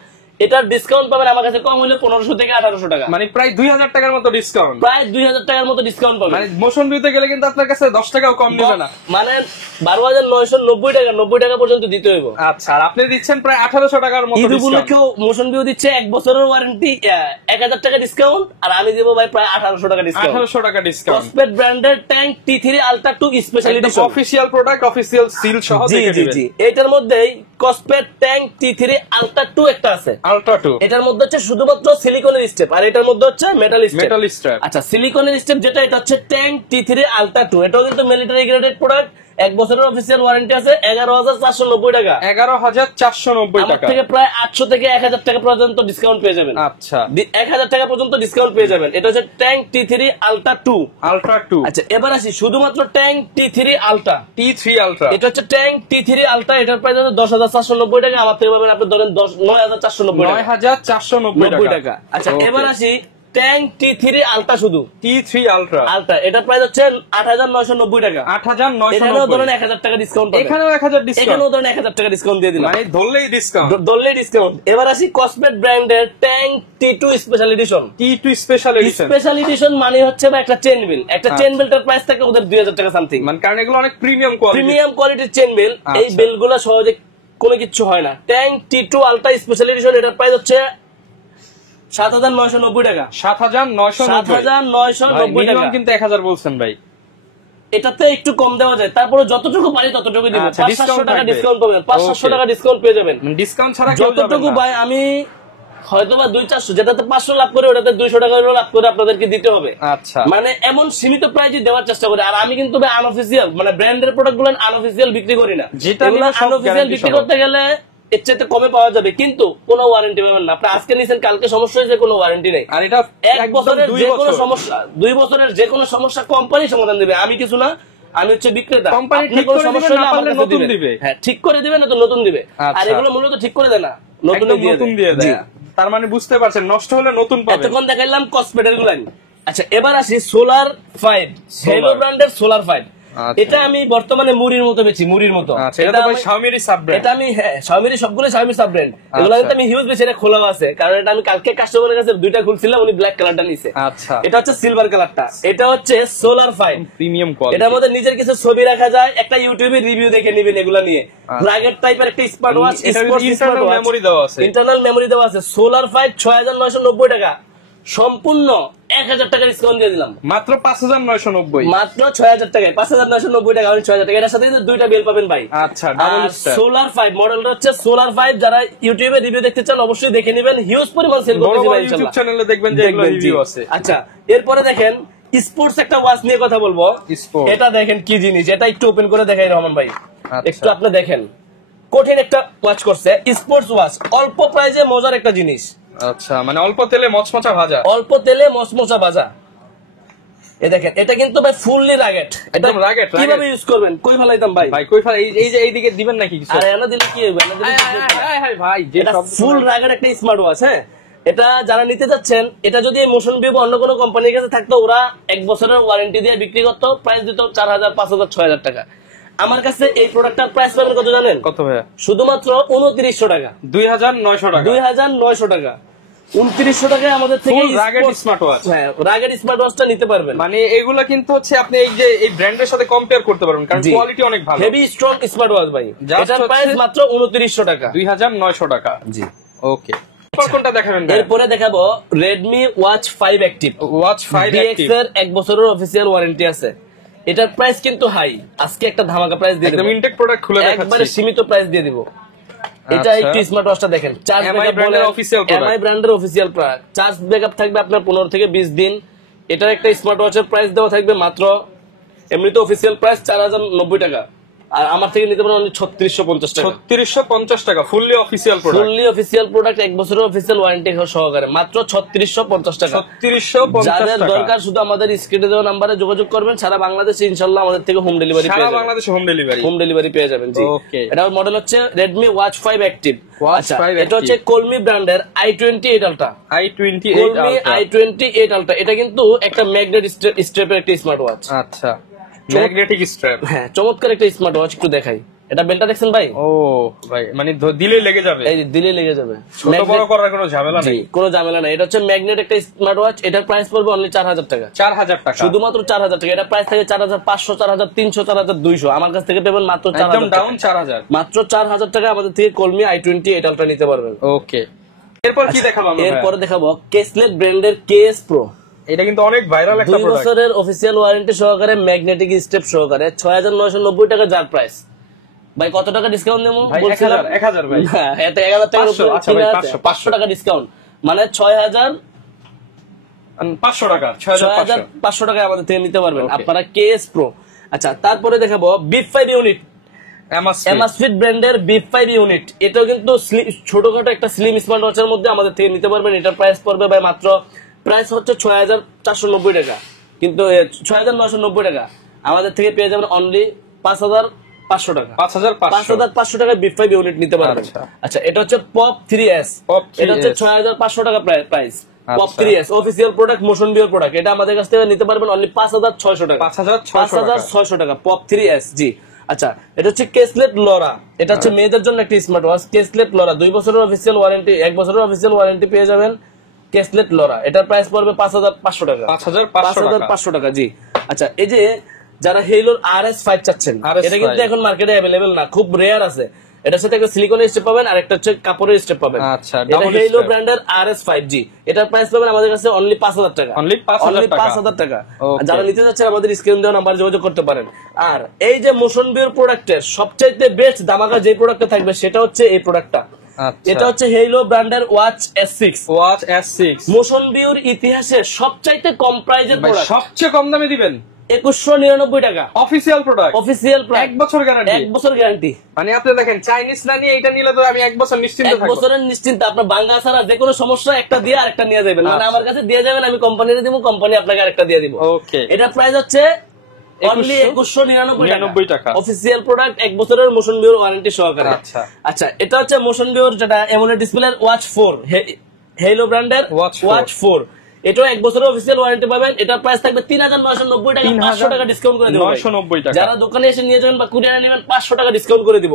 এটার ডিসকাউন্ট পাবেন আমার কাছে কম হলে 1500 থেকে 1800 টাকা, মানে প্রায় 2000 টাকার মতো ডিসকাউন্ট। প্রায় 2000 টাকার মতো ডিসকাউন্ট পাবেন। মানে মোশন ভিউতে গেলে কিন্তু আপনার কাছে 10 টাকাও কম নেবে না, মানে 12990 টাকা 90 টাকা পর্যন্ত দিতে হইব। আচ্ছা আর আপনি দিচ্ছেন প্রায় 1800 টাকার মতো ঈদ ডিসকাউন্ট। উপলক্ষেও মোশন ভিউ দিচ্ছে 1 বছরের ওয়ারেন্টি, 1000 টাকা ডিসকাউন্ট, আর আমি দেবো ভাই প্রায় 1800 টাকা ডিসকাউন্ট। 1800 টাকা ডিসকাউন্ট। কসপেট ব্র্যান্ডের tank T3 Ultra 2 special edition, official product, official seal সহ জি দেখে জি দিবেন। জি। এটার মধ্যেই কসপেট ট্যাঙ্ক T3 Ultra 2 একটা আছে, আলট্রা 2। এটার মধ্যে হচ্ছে শুধুমাত্র সিলিকনের স্টেপ, আর এটার মধ্যে হচ্ছে মেটাল স্টেপ। Metal strap. আচ্ছা সিলিকনের স্টেপ যেটা, এটা হচ্ছে ট্যাঙ্ক T3 Ultra 2। এটাও কিন্তু মিলিটারি গ্রেডেড প্রোডাক্ট, 1 বছরের অফিসিয়াল ওয়ারেন্টি আছে। 11490 টাকা, 11490 আমার টাকা থেকে প্রায় 800 থেকে 1000 টাকা পর্যন্ত ডিসকাউন্ট পেয়ে যাবেন। আচ্ছা 1000 টাকা পর্যন্ত ডিসকাউন্ট পেয়ে যাবেন। এটা হচ্ছে ট্যাঙ্ক T3 Ultra 2। আলট্রা 2 আচ্ছা এবার আসি শুধুমাত্র tank T3 Ultra। T3 ultra. এটা হচ্ছে ট্যাঙ্ক T3 Ultra, এটার প্রাইস হচ্ছে 10490 টাকা, আমার থেকে পাবেন আপনি ধরেন 9490 টাকা, 9490 টাকা। আচ্ছা Okay. এবার আসি ট্যাঙ্ক T3 Ultra শুধু T3 আলট্রা আলট্রা, এটার প্রাইস হচ্ছে 8990 টাকা। এখানেও ধরেন 8990। 1000 টাকা ডিসকাউন্ট পাবেন। এখানেও 1000 ডিসকাউন্ট, এখানেও ধরেন 1000 টাকা ডিসকাউন্ট দিয়ে দিলাম, মানে ধরলেই ডিসকাউন্ট। দললে ডিসকাউন্ট। এবার আসি কসমেট ব্র্যান্ডের tank T2 special edition. T2 special edition. Special edition মানে হচ্ছে বা একটা চেন বিল, একটা চেন বিলটার প্রাইস থাকে ওদের 2000 টাকা সামথিং, মানে কারণ এগুলো অনেক প্রিমিয়াম কোয়ালিটি। প্রিমিয়াম কোয়ালিটির চেন বিল। এই আচ্ছা। বিলগুলো সহজে কোনো কিছু হয় না। Tank T2 Ultra special edition, এটার প্রাইস হচ্ছে 7990 টাকা। 7990। 7990 টাকা, কিন্তু 1000 বলছেন ভাই। এটাতে একটু কম দেওয়া যায়, তারপরে যতটুকু পারি ততটুকু দিব। আচ্ছা, 500 discount টাকা থাকবে। ডিসকাউন্ট পাবেন, 500 Okay. টাকা ডিসকাউন্ট পেয়ে যাবেন। ডিসকাউন্ট ছাড়া কেউ যাবেন যতটুকু না। ভাই আমি হয়তো বা 200-400, যেটাতে 500 লাভ করে ওটাতে 200 টাকা লাভ করে আপনাদেরকে দিতে হবে। আচ্ছা মানে এমন সীমিত প্রাইজে দেওয়ার চেষ্টা করি। আর আমি কিন্তু ভাই আনঅফিসিয়াল, মানে ব্র্যান্ডের প্রোডাক্ট গুলো আনঅফিসিয়াল বিক্রি করি না। যেটা এগুলো নিলে সব আনঅফিসিয়াল guarantee বিক্রি সহ। করতে গেলে এর চাইতে কমে পাওয়া যাবে, কিন্তু কোনো ওয়ারেন্টি পাবেন না। আপনি আজকে নিছেন কালকে সমস্যা হয়েছে, কোনো ওয়ারেন্টি নেই। আর এটা 1 বছরের যে কোনো সমস্যা, 2 বছরের যে কোনো সমস্যা কোম্পানি সমাধান দেবে, আমি কিছু না। আমি হচ্ছে বিক্রেতা। কোম্পানি আপনি ঠিক কোনো করে সমস্যা দিবে, হলে না আমার পারলে কাছে নতুন দিবেন। দিবে। হ্যাঁ ঠিক করে দিবে, না তো নতুন দিবে। আর আচ্ছা। এগুলো মূলত ঠিক করে দেয় না, নতুন একদম নতুন দিয়ে জি। দেয়। তার মানে বুঝতে পারছেন নষ্ট হলে নতুন পাবেন। এতক্ষণ দেখাইলাম কসমেটের গুলো। আচ্ছা এবার আসি সোলার 5, হেলো ব্র্যান্ডের সোলার 5। আচ্ছা। এটা আমি বর্তমানে মুড়ির মতো বেচি, মুড়ির মতো। আচ্ছা, এটা তো ভাই Xiaomi-র সাব ব্র্যান্ড। এটা আমি Xiaomi সবগুলো Xiaomi সাব ব্র্যান্ড, এগুলো কিন্তু আমি হিউজ বেশি, এটা খোলাও আছে, কারণ এটা আমি কালকে কাস্টমারের কাছে দুইটা খুলছিলাম, উনি ব্ল্যাক কালারটা নিছে। আচ্ছা, এটা হচ্ছে সিলভার কালারটা, এটা হচ্ছে সোলার 5 প্রিমিয়াম কোয়ালিটি। এটার মধ্যে নিজের কিছু ছবি রাখা যায়, একটা ইউটিউবে রিভিউ দেখে নেবেন এগুলো নিয়ে। রাগের টাইপের একটা স্মার্ট ওয়াচ, ইন্টারনাল মেমোরি দেওয়া আছে, ইন্টারনাল মেমোরি দেওয়া আছে। সোলার 5 6990 টাকা, সম্পূর্ণ 1000 টাকা ডিসকাউন্ট দিয়ে দিলাম, মাত্র 5990, মাত্র 6000 টাকায় 5990 টাকা, 6000 টাকা। এটার সাথে কিন্তু দুইটা বেল পাবেন ভাই। আচ্ছা, ডাবল স্টার সোলার 5 মডেলটা হচ্ছে সোলার 5, যারা ইউটিউবে রিভিউ দেখতে চান অবশ্যই দেখে নেবেন, হিউজ পরিমাণ সেল করতেছি ভাই ইউটিউব ইনশাআল্লাহ। চ্যানেলে দেখবেন যে এগুলো রিভিউ আছে। আচ্ছা, এরপরে দেখেন স্পোর্টস একটা ওয়াচ নিয়ে কথা বলবো। Sports। এটা দেখেন কি জিনিস, এটা একটু ওপেন করে দেখাই রহমান ভাই, আচ্ছা। একটু আপনি দেখেন, কঠিন একটা ওয়াচ করছে, স্পোর্টস ওয়াচ, অল্প প্রাইজে মজার একটা জিনিস। আচ্ছা, মানে অল্প তেলে মচমচা ভাজা, অল্প তেলে মচমচা ভাজা। এই দেখেন, এটা কিন্তু ভাই ফুললি রাগেট, এটা একদম rugged, কিভাবে ইউজ করবেন কই ফেলাইতাম ভাই। ভাই কই ফেলা, এই যে এইদিকে দিবেন নাকি কিছু? আরে এনে দিলে কি হবে, এনে দিলে কি হবে? ভাই যে এটা সব ফুল রাগের একটা স্মার্ট ওয়াচ। হ্যাঁ, এটা যারা নিতে যাচ্ছেন, এটা যদি মোশন ভিউ অন্য কোনো কোম্পানির কাছে থাকতো, ওরা 1 বছরের ওয়ারেন্টি দিয়ে বিক্রি করতো, প্রাইস দিত 4000, 5000, 6000 টাকা। আমার কাছে এই প্রোডাক্টটার প্রাইস পাবেন কত জানেন? কত ভাইয়া? শুধুমাত্র 2900 টাকা, 2900 টাকা, 2900 টাকা, 2900 টাকায় আমাদের থেকে ফুল রাগেড স্মার্ট ওয়াচ। হ্যাঁ, রাগের স্মার্ট ওয়াচটা নিতে পারবেন। মানে এগুলা কিন্তু হচ্ছে আপনি এই যে এই ব্র্যান্ডের সাথে কম্পেয়ার করতে পারবেন, কারণ কোয়ালিটি অনেক ভালো। হেভি স্ট্রং স্মার্ট ওয়াচ ভাই, Just এটার প্রাইস হচ্ছে মাত্র 2900 টাকা, 2900 টাকা। জি। ওকে, কোনটা দেখাবেন? এরপরে দেখাবো Redmi Watch 5 Active। Watch 5 DX active, এর 1 বছরের অফিসিয়াল ওয়ারেন্টি আছে। এটার প্রাইস কিন্তু হাই, আজকে একটা ধামাকা প্রাইস দিয়ে একদম দেব, ইনটেক প্রোডাক্ট খুলে একবারে দেখাচ্ছি। সীমিত প্রাইস দিয়ে দিব। এটা আচ্ছা। একটু স্মার্ট ওয়াচটা দেখেন, চার্জ MI ব্যাকআপ ব্র্যান্ডের official product। MI ব্র্যান্ডের অফিসিয়াল প্রোডাক্ট, চার্জ ব্যাকআপ থাকবে আপনার 15 থেকে 20 দিন। এটার একটা স্মার্ট ওয়াচের প্রাইস দেওয়া থাকবে মাত্র, এমনিতে অফিসিয়াল প্রাইস 4090 টাকা, আর আমার থেকে নিতে পারেন 3650 টাকা। 3650 টাকা fully official product, fully official product, 1 বছরের অফিসিয়াল ওয়ারেন্টি সহকারে, মাত্র 3650 টাকা। 3650 যাদের টাকা। দরকার শুধু আমাদের স্ক্রিনে দেওয়া নাম্বারে যোগাযোগ করবেন, সারা বাংলাদেশে ইনশাআল্লাহ আমাদের থেকে হোম ডেলিভারি পেয়ে সারা যাবেন। বাংলাদেশে হোম ডেলিভারি, হোম ডেলিভারি পেয়ে যাবেন, জি। Okay। এটার মডেল হচ্ছে Redmi Watch 5 Active। Watch আচ্ছা, 5 এটা হচ্ছে Colmi ব্র্যান্ডের i28 Ultra। i28 Colmi Ultra। i28 Ultra, এটা কিন্তু একটা ম্যাগনেট স্ট্র্যাপের একটা স্মার্ট ওয়াচ। আচ্ছা, ম্যাগনেটিক স্ট্র্যাপ। হ্যাঁ, চমৎকার একটা স্মার্ট ওয়াচ, একটু দেখাই। এটা বেলটা দেখছেন ভাই? ও ভাই, মানে দিলেই লেগে যাবে, এই দিলে লেগে যাবে, ছোট বড় করার কোনো ঝামেলা জি, নেই। কোনো ঝামেলা নাই। এটা হচ্ছে ম্যাগনেট একটা স্মার্ট ওয়াচ, এটার প্রাইস পড়বে অনলি 4000 টাকা, 4000 টাকা, শুধুমাত্র 4000 টাকা। এটা প্রাইস থাকে 4500, 4300, 4200। আমার কাছ থেকে পাবেন মাত্র একদম 4000 ডাউন টাকা। 4000। মাত্র 4000 টাকা আমাদের থেকে Colmi i28 Ultra নিতে পারবেন। ওকে, এরপর কি দেখাবো আমরা? এরপরে দেখাবো কেসলেট ব্র্যান্ডের KS Pro। এটা কিন্তু অনেক ভাইরাল একটা 2 প্রোডাক্ট। বছরের অফিসিয়াল ওয়ারেন্টি সহকারে, ম্যাগনেটিক স্টেপ সহকারে, 6990 টাকা যার প্রাইস। ভাই কত টাকা ডিসকাউন্ট দেবো ভাই? বলছিলাম? 1000 ভাই। হ্যাঁ, এতে 1000 টাকার উপরে 500, আচ্ছা ভাই, 500 টাকা ডিসকাউন্ট, মানে 500 টাকা, 6500। 6500 টাকা আমাদের থেকে নিতে পারবেন Okay। আপনারা KS Pro। আচ্ছা, তারপরে দেখাবো BIP 5 ইউনিট, Amazfit ব্র্যান্ডের BIP 5 ইউনিট। এটাও কিন্তু ছোটখাটো একটা স্লিম স্মার্ট ওয়াচের মধ্যে আমাদের থেকে নিতে পারবেন। এটার প্রাইস পড়বে ভাই মাত্র, প্রাইস হচ্ছে 6490 টাকা, কিন্তু 6990 টাকা আমাদের থেকে পেয়ে যাবেন অনলি 5500 টাকা। 5500 টাকা BIP 5 ইউনিট নিতে পারবেন। আচ্ছা। আচ্ছা, এটা হচ্ছে Pop 3s, Pop 3s। এটা হচ্ছে 6500 টাকা প্রাইস। Pop আচ্ছা। 3s official product, motion view product, এটা আমাদের কাছ থেকে নিতে পারবেন অনলি 5600 টাকা। 5600 টাকা Pop 3s, জি। আচ্ছা, এটা হচ্ছে কেসলেট লরা, এটা হচ্ছে মেয়েদের জন্য একটা স্মার্ট ওয়াচ, কেসলেট লরা। 2 বছরের অফিসিয়াল ওয়ারেন্টি, 1 বছরের অফিসিয়াল ওয়ারেন্টি পেয়ে যাবেন কেসলেট লরা। এটার প্রাইস পড়বে 5500 টাকা, 5500 টাকা, জি। আচ্ছা, এই যে যারা হেইলোর RS5 চাচ্ছেন, RS5 এটা কিন্তু এখন মার্কেটে অ্যাভেলেবেল না, খুব রেয়ার আছে। এটার সাথে একটা সিলিকনের স্টেপ পাবেন, আর একটা হচ্ছে কাপড়ের স্টেপ পাবেন। আচ্ছা, এটা double হেইলো step। ব্র্যান্ডের RS5G। এটার প্রাইস পাবেন আমাদের কাছে অনলি 5000 টাকা, Only 5000 টাকা। Okay। যারা নিতে যাচ্ছেন আমাদের স্ক্রিন দেওয়া নাম্বার যোগাযোগ করতে পারেন। আর এই যে মোশন ভিউর প্রোডাক্টের সবচাইতে বেস্ট ধামাকা যে প্রোডাক্টটা থাকবে সেটা হচ্ছে এই প্রোডাক্টটা। আচ্ছা। এটা হচ্ছে হেইলো ব্র্যান্ডের watch S6। Watch S6 motion ভিউর ইতিহাসে সবচাইতে কম প্রাইজের ভাই, প্রোডাক্ট, সবচেয়ে কম দামে দিবেন 2199 টাকা অফিসিয়াল প্রোডাক্ট, অফিসিয়াল প্রাইস, 1 বছর গ্যারান্টি, 1 বছর গ্যারান্টি। মানে আপনি দেখেন চাইনিজ না নিয়ে এটা নিলে তো আমি 1 বছর নিশ্চিন্ত 1 থাকবো। বছরের নিশ্চিন্ত, আপনার বাংলা ছাড়া যে কোনো সমস্যা একটা দিয়ে আরেকটা নিয়ে যাবেন, মানে আচ্ছা। আমার কাছে দিয়ে যাবেন, আমি কোম্পানিতে দিব, কোম্পানি আপনাকে আরেকটা দিয়ে দিব। ওকে, এটা প্রাইস হচ্ছে অনলি 2199 টাকা অফিসিয়াল প্রোডাক্ট, 1 বছরের মোশন ভিউর ওয়ারেন্টি সহকারে। আচ্ছা। আচ্ছা, এটা হচ্ছে মোশন ভিউর যেটা এমোলেড ডিসপ্লে ওয়াচ 4, হেইলো ব্র্যান্ডের Watch 4। ওয়াচ 4। এটাও 1 বছরের অফিসিয়াল ওয়ারেন্টি পাবেন। এটার প্রাইস থাকবে 3990 টাকা, 500 টাকা ডিসকাউন্ট করে দেব। 990 টাকা। যারা দোকানে এসে নিয়ে যাবেন বা কুরিয়ারে নেবেন 500 টাকা ডিসকাউন্ট করে দিব।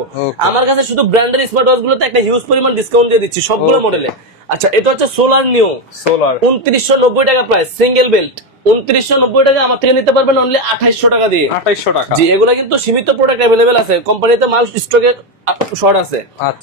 আমার কাছে শুধু ব্র্যান্ডের স্মার্ট ওয়াচ গুলোতে একটা হিউজ পরিমাণ ডিসকাউন্ট দিয়ে দিচ্ছি সবগুলো মডেলে। আচ্ছা, এটা হচ্ছে সোলার নিও, সোলার 2990 টাকা প্রাইস, সিঙ্গেল বেল্ট 2990 টাকা। আমার থেকে নিতে পারবেন অনলি 2800 টাকা দিয়ে। 2800 টাকা। জি, এগুলা কিন্তু সীমিত প্রোডাক্ট अवेलेबल আছে, কোম্পানিতে মাল স্টকে শর্ট আছে।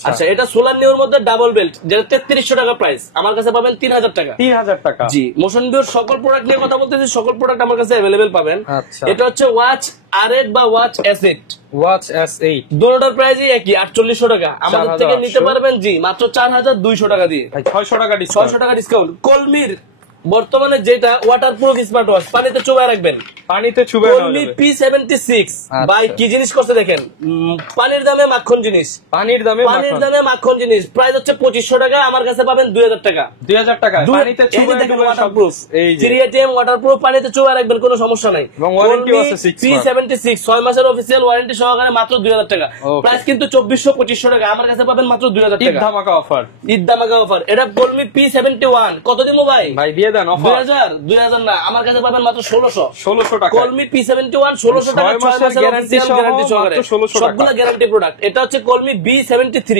আচ্ছা, এটা সোলার নিওর মধ্যে ডাবল বেল্ট, যেটা 3300 টাকা প্রাইস, আমার কাছে পাবেন 3000 টাকা। 3000 টাকা। জি, মোশন ভিউর সকল প্রোডাক্ট নিয়ে কথা বলতেছি, সকল প্রোডাক্ট আমার কাছে अवेलेबल পাবেন। আচ্ছা, এটা হচ্ছে ওয়াচ R8 বা ওয়াচ S8, ওয়াচ S8 দুটোটার প্রাইসই একই 4800 টাকা। আমাদের থেকে নিতে পারবেন জি মাত্র 4200 টাকা দিয়ে। 600 টাকা ডিসকাউন্ট। 600 টাকা ডিসকাউন্ট। কলমির বর্তমানে যেটা ওয়াটারপ্রুফ স্মার্ট ওয়াচ, পানিতে চুবায় রাখবেন, পানিতে চুবায় কলমি P76 ভাই কি জিনিস করছে দেখেন, পানির দামে মাখন জিনিস, পানির দামে মাখন জিনিস। প্রাইস হচ্ছে 2500 টাকা, আমার কাছে পাবেন 2000 টাকা। 2000 টাকা পানিতে চুবায় দেখেন ওয়াটারপ্রুফ, এই যে 3ATM ওয়াটারপ্রুফ, পানিতে চুবায় রাখবেন কোনো সমস্যা নাই। এবং ওয়ারেন্টি আছে 6 মাস। P76 6 মাসের অফিশিয়াল ওয়ারেন্টি সহকারে মাত্র 2000 টাকা। প্রাইস কিন্তু 2400-2500 টাকা, আমার কাছে পাবেন মাত্র 2000 টাকা। ঈদ ধামাকা অফার, ঈদ ধামাকা অফার। এটা কলমি P71 কত দিমু ভাই? ভাই দিয়ে দেন অফার। 2000 না, আমার কাছে পাবেন মাত্র 1600 টাকা। কলমি P71 1600 টাকা, 6 মাসের গ্যারান্টি সহকারে, সবগুলা গ্যারান্টি প্রোডাক্ট। এটা হচ্ছে কলমি B73,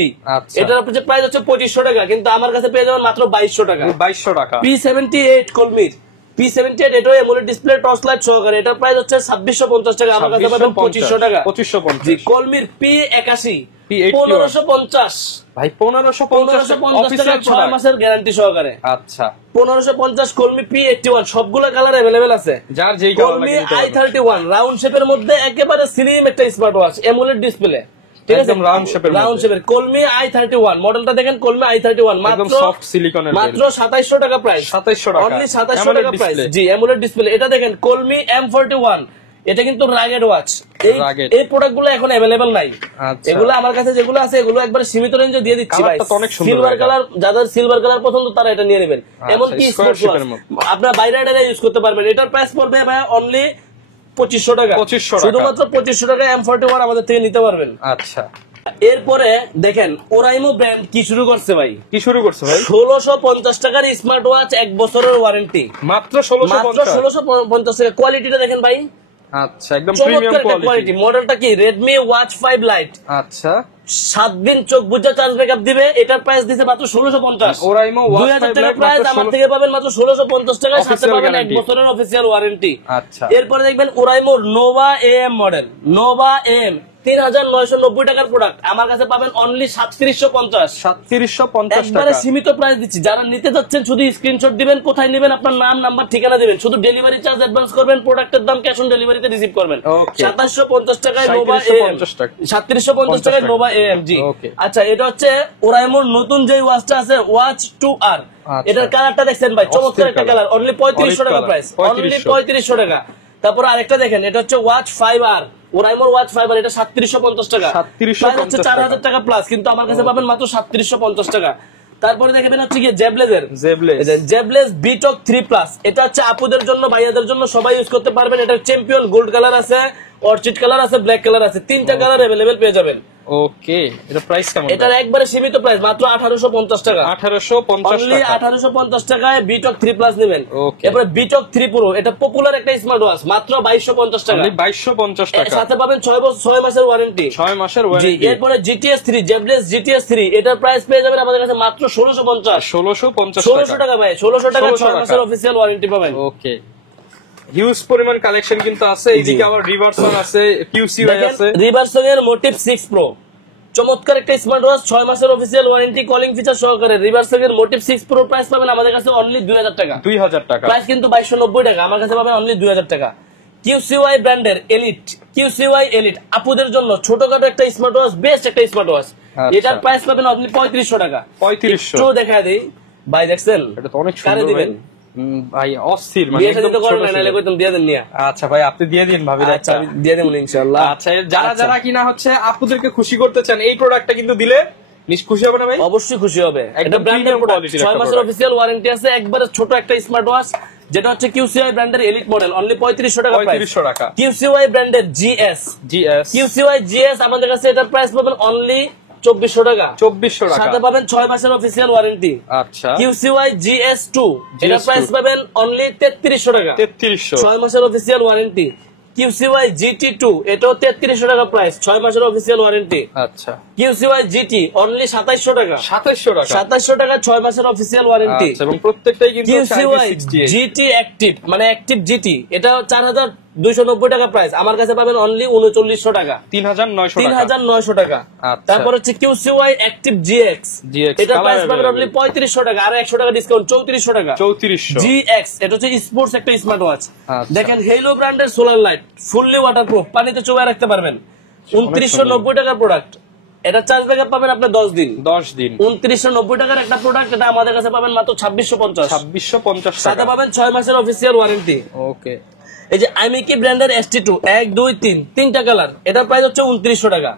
এটার প্রাইস হচ্ছে 2500 টাকা, কিন্তু আমার কাছে পেয়ে যাবেন মাত্র 2200 টাকা। 2200 টাকা। P78 কলমির P78, এটাও এমোলেড ডিসপ্লে টর্চ লাইট সহকারে, এটার প্রাইস হচ্ছে 2650 টাকা, আমার কাছে পাবেন 2500 টাকা। 2550। জি, কলমির P81 P81 1550 ভাই, 1550 টাকা, 6 মাসের গ্যারান্টি সহকারে। আচ্ছা, 1550 কলমি P81, সবগুলো কালার अवेलेबल আছে। যার যেই কালার কলমি লাগে i31 রাউন্ড শেপের মধ্যে একেবারে স্লিম একটা স্মার্ট ওয়াচ, এমোলেড ডিসপ্লে, ঠিক আছে, একদম রাউন্ড শেপের কলমি i31 মডেলটা দেখেন, কলমি i31 একদম সফট সিলিকনের, মাত্র 2700 টাকা প্রাইস, 2700 টাকা, অনলি 2700 টাকা প্রাইস। জি, এমোলেড ডিসপ্লে। এটা দেখেন কলমি M41, এটা কিন্তু রাগেড ওয়াচ। এই প্রোডাক্টগুলো এখন अवेलेबल নাই। এগুলো আমার কাছে যেগুলো আছে এগুলো একবার সীমিত রেঞ্জে দিয়ে দিচ্ছি ভাই। সিলভার কালার, যাদের সিলভার কালার পছন্দ তারা এটা নিয়ে নেবেন। এমন কি স্পোর্টস ওয়াচ আপনারা বাইরে এটা ইউজ করতে পারবেন। এটার প্রাইস পড়বে ভাই অনলি 2500 টাকা, শুধুমাত্র 2500 টাকা M41 আমাদের থেকে নিতে পারবেন। আচ্ছা, এরপরে দেখেন ওরাইমো ব্র্যান্ড কি শুরু করছে ভাই, 1650 টাকার স্মার্ট ওয়াচ, 1 বছরের ওয়ারেন্টি, মাত্র 1650 টাকা। কোয়ালিটিটা দেখেন ভাই, আচ্ছা, একদম প্রিমিয়াম কোয়ালিটি। মডেলটা কি Redmi Watch 5 Lite। আচ্ছা, 7 দিন চোখ বুঝা চার্জ ব্যাকআপ দিবে। এটার প্রাইস দিছে মাত্র 1650। ওরাইমো Watch 5 Lite টাকা প্রাইস, আমার থেকে পাবেন মাত্র 1650 টাকা, সাথে পাবেন 1 বছরের অফিশিয়াল ওয়ারেন্টি। আচ্ছা, এরপরে দেখবেন Oraimo Nova AM model, Nova AM 3990 টাকার প্রোডাক্ট, আমার কাছে পাবেন অনলি 3750 একবারে সীমিত প্রাইস দিচ্ছি। যারা নিতে যাচ্ছেন শুধু স্ক্রিনশট দিবেন, কোথায় নেবেন আপনার নাম নাম্বার ঠিকানা দিবেন, শুধু ডেলিভারি চার্জ অ্যাডভান্স করবেন, প্রোডাক্টের দাম ক্যাশ অন ডেলিভারিতে রিসিভ করবেন। 2750 টাকায় নোভা AM, 3750 টাকায় নোভা AM। জি, আচ্ছা, এটা হচ্ছে ওরাইমোর নতুন যে ওয়াচটা আছে ওয়াচ 2R, এটার কালারটা দেখছেন ভাই, চমৎকার একটা কালার, অনলি 3500 টাকা প্রাইস, অনলি 3500 টাকা। তারপর আরেকটা দেখেন, এটা হচ্ছে ওয়াচ 5R, ওরাইমোর ওয়াচ 5R, এটা 3750 টাকা, প্রাইস হচ্ছে 4000 টাকা প্লাস, কিন্তু আমার কাছে পাবেন মাত্র 3750 টাকা। তারপরে দেখবেন হচ্ছে কি জেবলেস বিটক 3+, এটা হচ্ছে আপুদের জন্য, ভাইয়াদের জন্য, সবাই ইউজ করতে পারবেন। এটা চ্যাম্পিয়ন গোল্ড কালার আছে, অর্চিড কালার আছে, ব্ল্যাক কালার আছে, 3টা কালার अवेलेबल পেয়ে যাবেন। ওকে, এটা প্রাইস কেমন? এটার একবারে সীমিত প্রাইস মাত্র 1850 টাকা, 1850 টাকায় বিটক 3+ নেবেন। এরপরে বিটক 3 Pro, এটা পপুলার একটা স্মার্ট ওয়াচ, মাত্র 2250 টাকা, 2250 টাকা, সাথে পাবেন 6 মাসের ওয়ারেন্টি, 6 মাসের ওয়ারেন্টি। এরপরে GTS 3, জেবলেস GTS 3, এটার প্রাইস পেয়ে যাবেন আমাদের কাছে মাত্র 1650 টাকা ভাই, 1600 টাকা, 6 মাসের অফিশিয়াল ওয়ারেন্টি পাবেন। ওকে, হিউজ পরিমাণ কালেকশন কিন্তু আছে। এইদিকে আবার রিভার্সন আছে, QCY আছে, রিভার্সন এর মোটিভ 6 Pro, চমৎকার একটা স্মার্ট ওয়াচ, 6 মাসের অফিশিয়াল ওয়ারেন্টি, কলিং ফিচার সহকারে। রিভার্সন এর মোটিভ 6 Pro প্রাইস পাবেন আমাদের কাছে অনলি 2000 টাকা, 2000 টাকা, প্রাইস কিন্তু 2290 টাকা, আমার কাছে পাবেন অনলি 2000 টাকা। QCY ব্র্যান্ডের এলিট, QCY এলিট আপুদের জন্য ছোটখাটো একটা স্মার্ট ওয়াচ, বেস্ট একটা স্মার্ট ওয়াচ, এটার প্রাইস পাবেন অনলি 3500 টাকা। 3500 তো দেখা দেই ভাই, দেখছেন এটা তো অনেক সুন্দর দিবেন ভাই, অস্থির, মানে একদম ছোট ছোট। দিয়ে দেন নিয়া। আচ্ছা ভাই, আপনি দিয়ে দিন ভাবি। আচ্ছা, আমি দিয়ে দেব ইনশাআল্লাহ। আচ্ছা, যারা কিনা হচ্ছে আপুদেরকে খুশি করতে চান, এই প্রোডাক্টটা কিন্তু দিলে খুশি হবে না ভাই? অবশ্যই খুশি হবে। এটা ব্র্যান্ডের প্রোডাক্ট, 6 মাসের অফিশিয়াল ওয়ারেন্টি আছে, একবারে ছোট একটা স্মার্ট ওয়াচ, যেটা হচ্ছে QCY ব্র্যান্ডের এলিট মডেল, অনলি 3500 টাকা প্রাইস। 3500 টাকা। QCY ব্র্যান্ডের GS, QCY GS আমাদের কাছে এটার প্রাইস পাবেন অনলি 2400 টাকা। 2400 টাকা। সাথে পাবেন 6 মাসের অফিসিয়াল ওয়ারেন্টি। আচ্ছা, QCY GS2 এটা প্রাইস পাবেন অনলি 3300 টাকা। 3300। 6 মাসের অফিসিয়াল ওয়ারেন্টি। QCY GT2 এটাও 3300 টাকা প্রাইস, 6 মাসের অফিসিয়াল ওয়ারেন্টি। আচ্ছা, QCY GT অনলি 2700 টাকা। 2700 টাকা। 2700 টাকা 6 মাসের অফিসিয়াল ওয়ারেন্টি। আচ্ছা, এবং প্রত্যেকটাই কিন্তু QCY GT অ্যাক্টিভ মানে অ্যাক্টিভ GT এটা 4290 টাকা প্রাইস, আমার কাছে পাবেন অনলি 3900 টাকা। 3900 টাকা। আচ্ছা। তারপর হচ্ছে QCY অ্যাক্টিভ GX এটা color প্রাইস পাবেন available। অনলি 3500 টাকা, আর 100 টাকা ডিসকাউন্ট 3400 টাকা। 3400। GX এটা হচ্ছে স্পোর্টস একটা স্মার্ট ওয়াচ। আচ্ছা। দেখেন হেলো ব্র্যান্ডের সোলার লাইট, ফুললি ওয়াটারপ্রুফ, পানিতে চুবায় রাখতে পারবেন। 2990 টাকার প্রোডাক্ট, এটা চার্জ ব্যাকআপ পাবেন আপনি 10 দিন। 2990 টাকার একটা প্রোডাক্ট, এটা আমাদের কাছে পাবেন মাত্র 2650 2650 সাথে পাবেন 6 মাসের অফিসিয়াল ওয়ারেন্টি। ওকে। এই যে আইমিকি ব্র্যান্ডের ST2 1 2 3 তিনটা কালার, এটার প্রাইস হচ্ছে 2900 টাকা।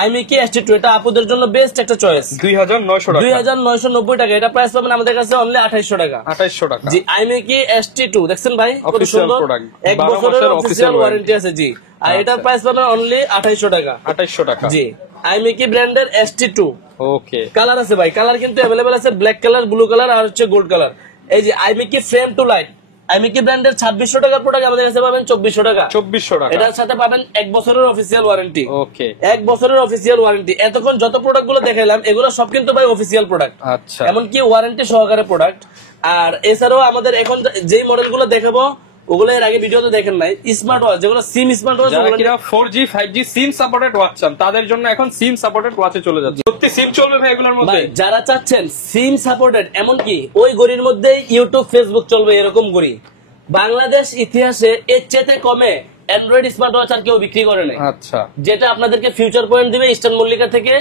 আইমিকি ST2 এটা আপুদের জন্য বেস্ট একটা চয়েস, 2900 টাকা। 2990 টাকা, এটা প্রাইস পাবেন আমাদের কাছে অনলি 2800 টাকা। 2800 টাকা। জি আইমিকি ST2 দেখছেন ভাই কত Official সুন্দর, product, 1 12 বছরের মাসের অফিসিয়াল official ওয়ারেন্টি আছে। জি আর এটার প্রাইস পাবেন অনলি 2800 টাকা। 2800 টাকা। জি আইমিকি ব্র্যান্ডের ST2 ওকে। কালার আছে ভাই, কালার কিন্তু अवेलेबल আছে, ব্ল্যাক কালার, ব্লু কালার আর হচ্ছে গোল্ড কালার। এই যে আইমিকি ফ্রেম টু লাইট, আইমিকি ব্র্যান্ডের 2600 টাকার প্রোডাক্ট আমাদের কাছে পাবেন 2400 টাকা। 2400 টাকা। এটার সাথে পাবেন 1 বছরের অফিসিয়াল ওয়ারেন্টি। ওকে। 1 বছরের অফিসিয়াল ওয়ারেন্টি। এতক্ষণ যত প্রোডাক্ট গুলো দেখালাম এগুলো সব কিন্তু ভাই অফিসিয়াল প্রোডাক্ট, আচ্ছা। এমনকি ওয়ারেন্টি সহকারে প্রোডাক্ট। আর এছাড়াও আমাদের এখন যেই মডেল গুলো দেখাবো ওগুলো এর আগে ভিডিওতে দেখেন নাই, স্মার্ট ওয়াচ যেগুলো সিম স্মার্ট ওয়াচ, যারা কিনা 4G 5G SIM supported watch চান তাদের জন্য এখন সিম সাপোর্টেড ওয়াচে চলে যাচ্ছে। সত্যি সিম চলবে ভাই এগুলোর মধ্যে? ভাই যারা চাচ্ছেন সিম সাপোর্টেড, এমনকি ওই ঘড়ির মধ্যেই ইউটিউব ফেসবুক চলবে এরকম ঘড়ি, বাংলাদেশ ইতিহাসে এর চেয়ে কমে অ্যান্ড্রয়েড স্মার্ট ওয়াচ আর কেউ বিক্রি করে নাই। আচ্ছা। যেটা আপনাদেরকে ফিউচার পয়েন্ট দিবে ইস্টার্ন মল্লিকা থেকে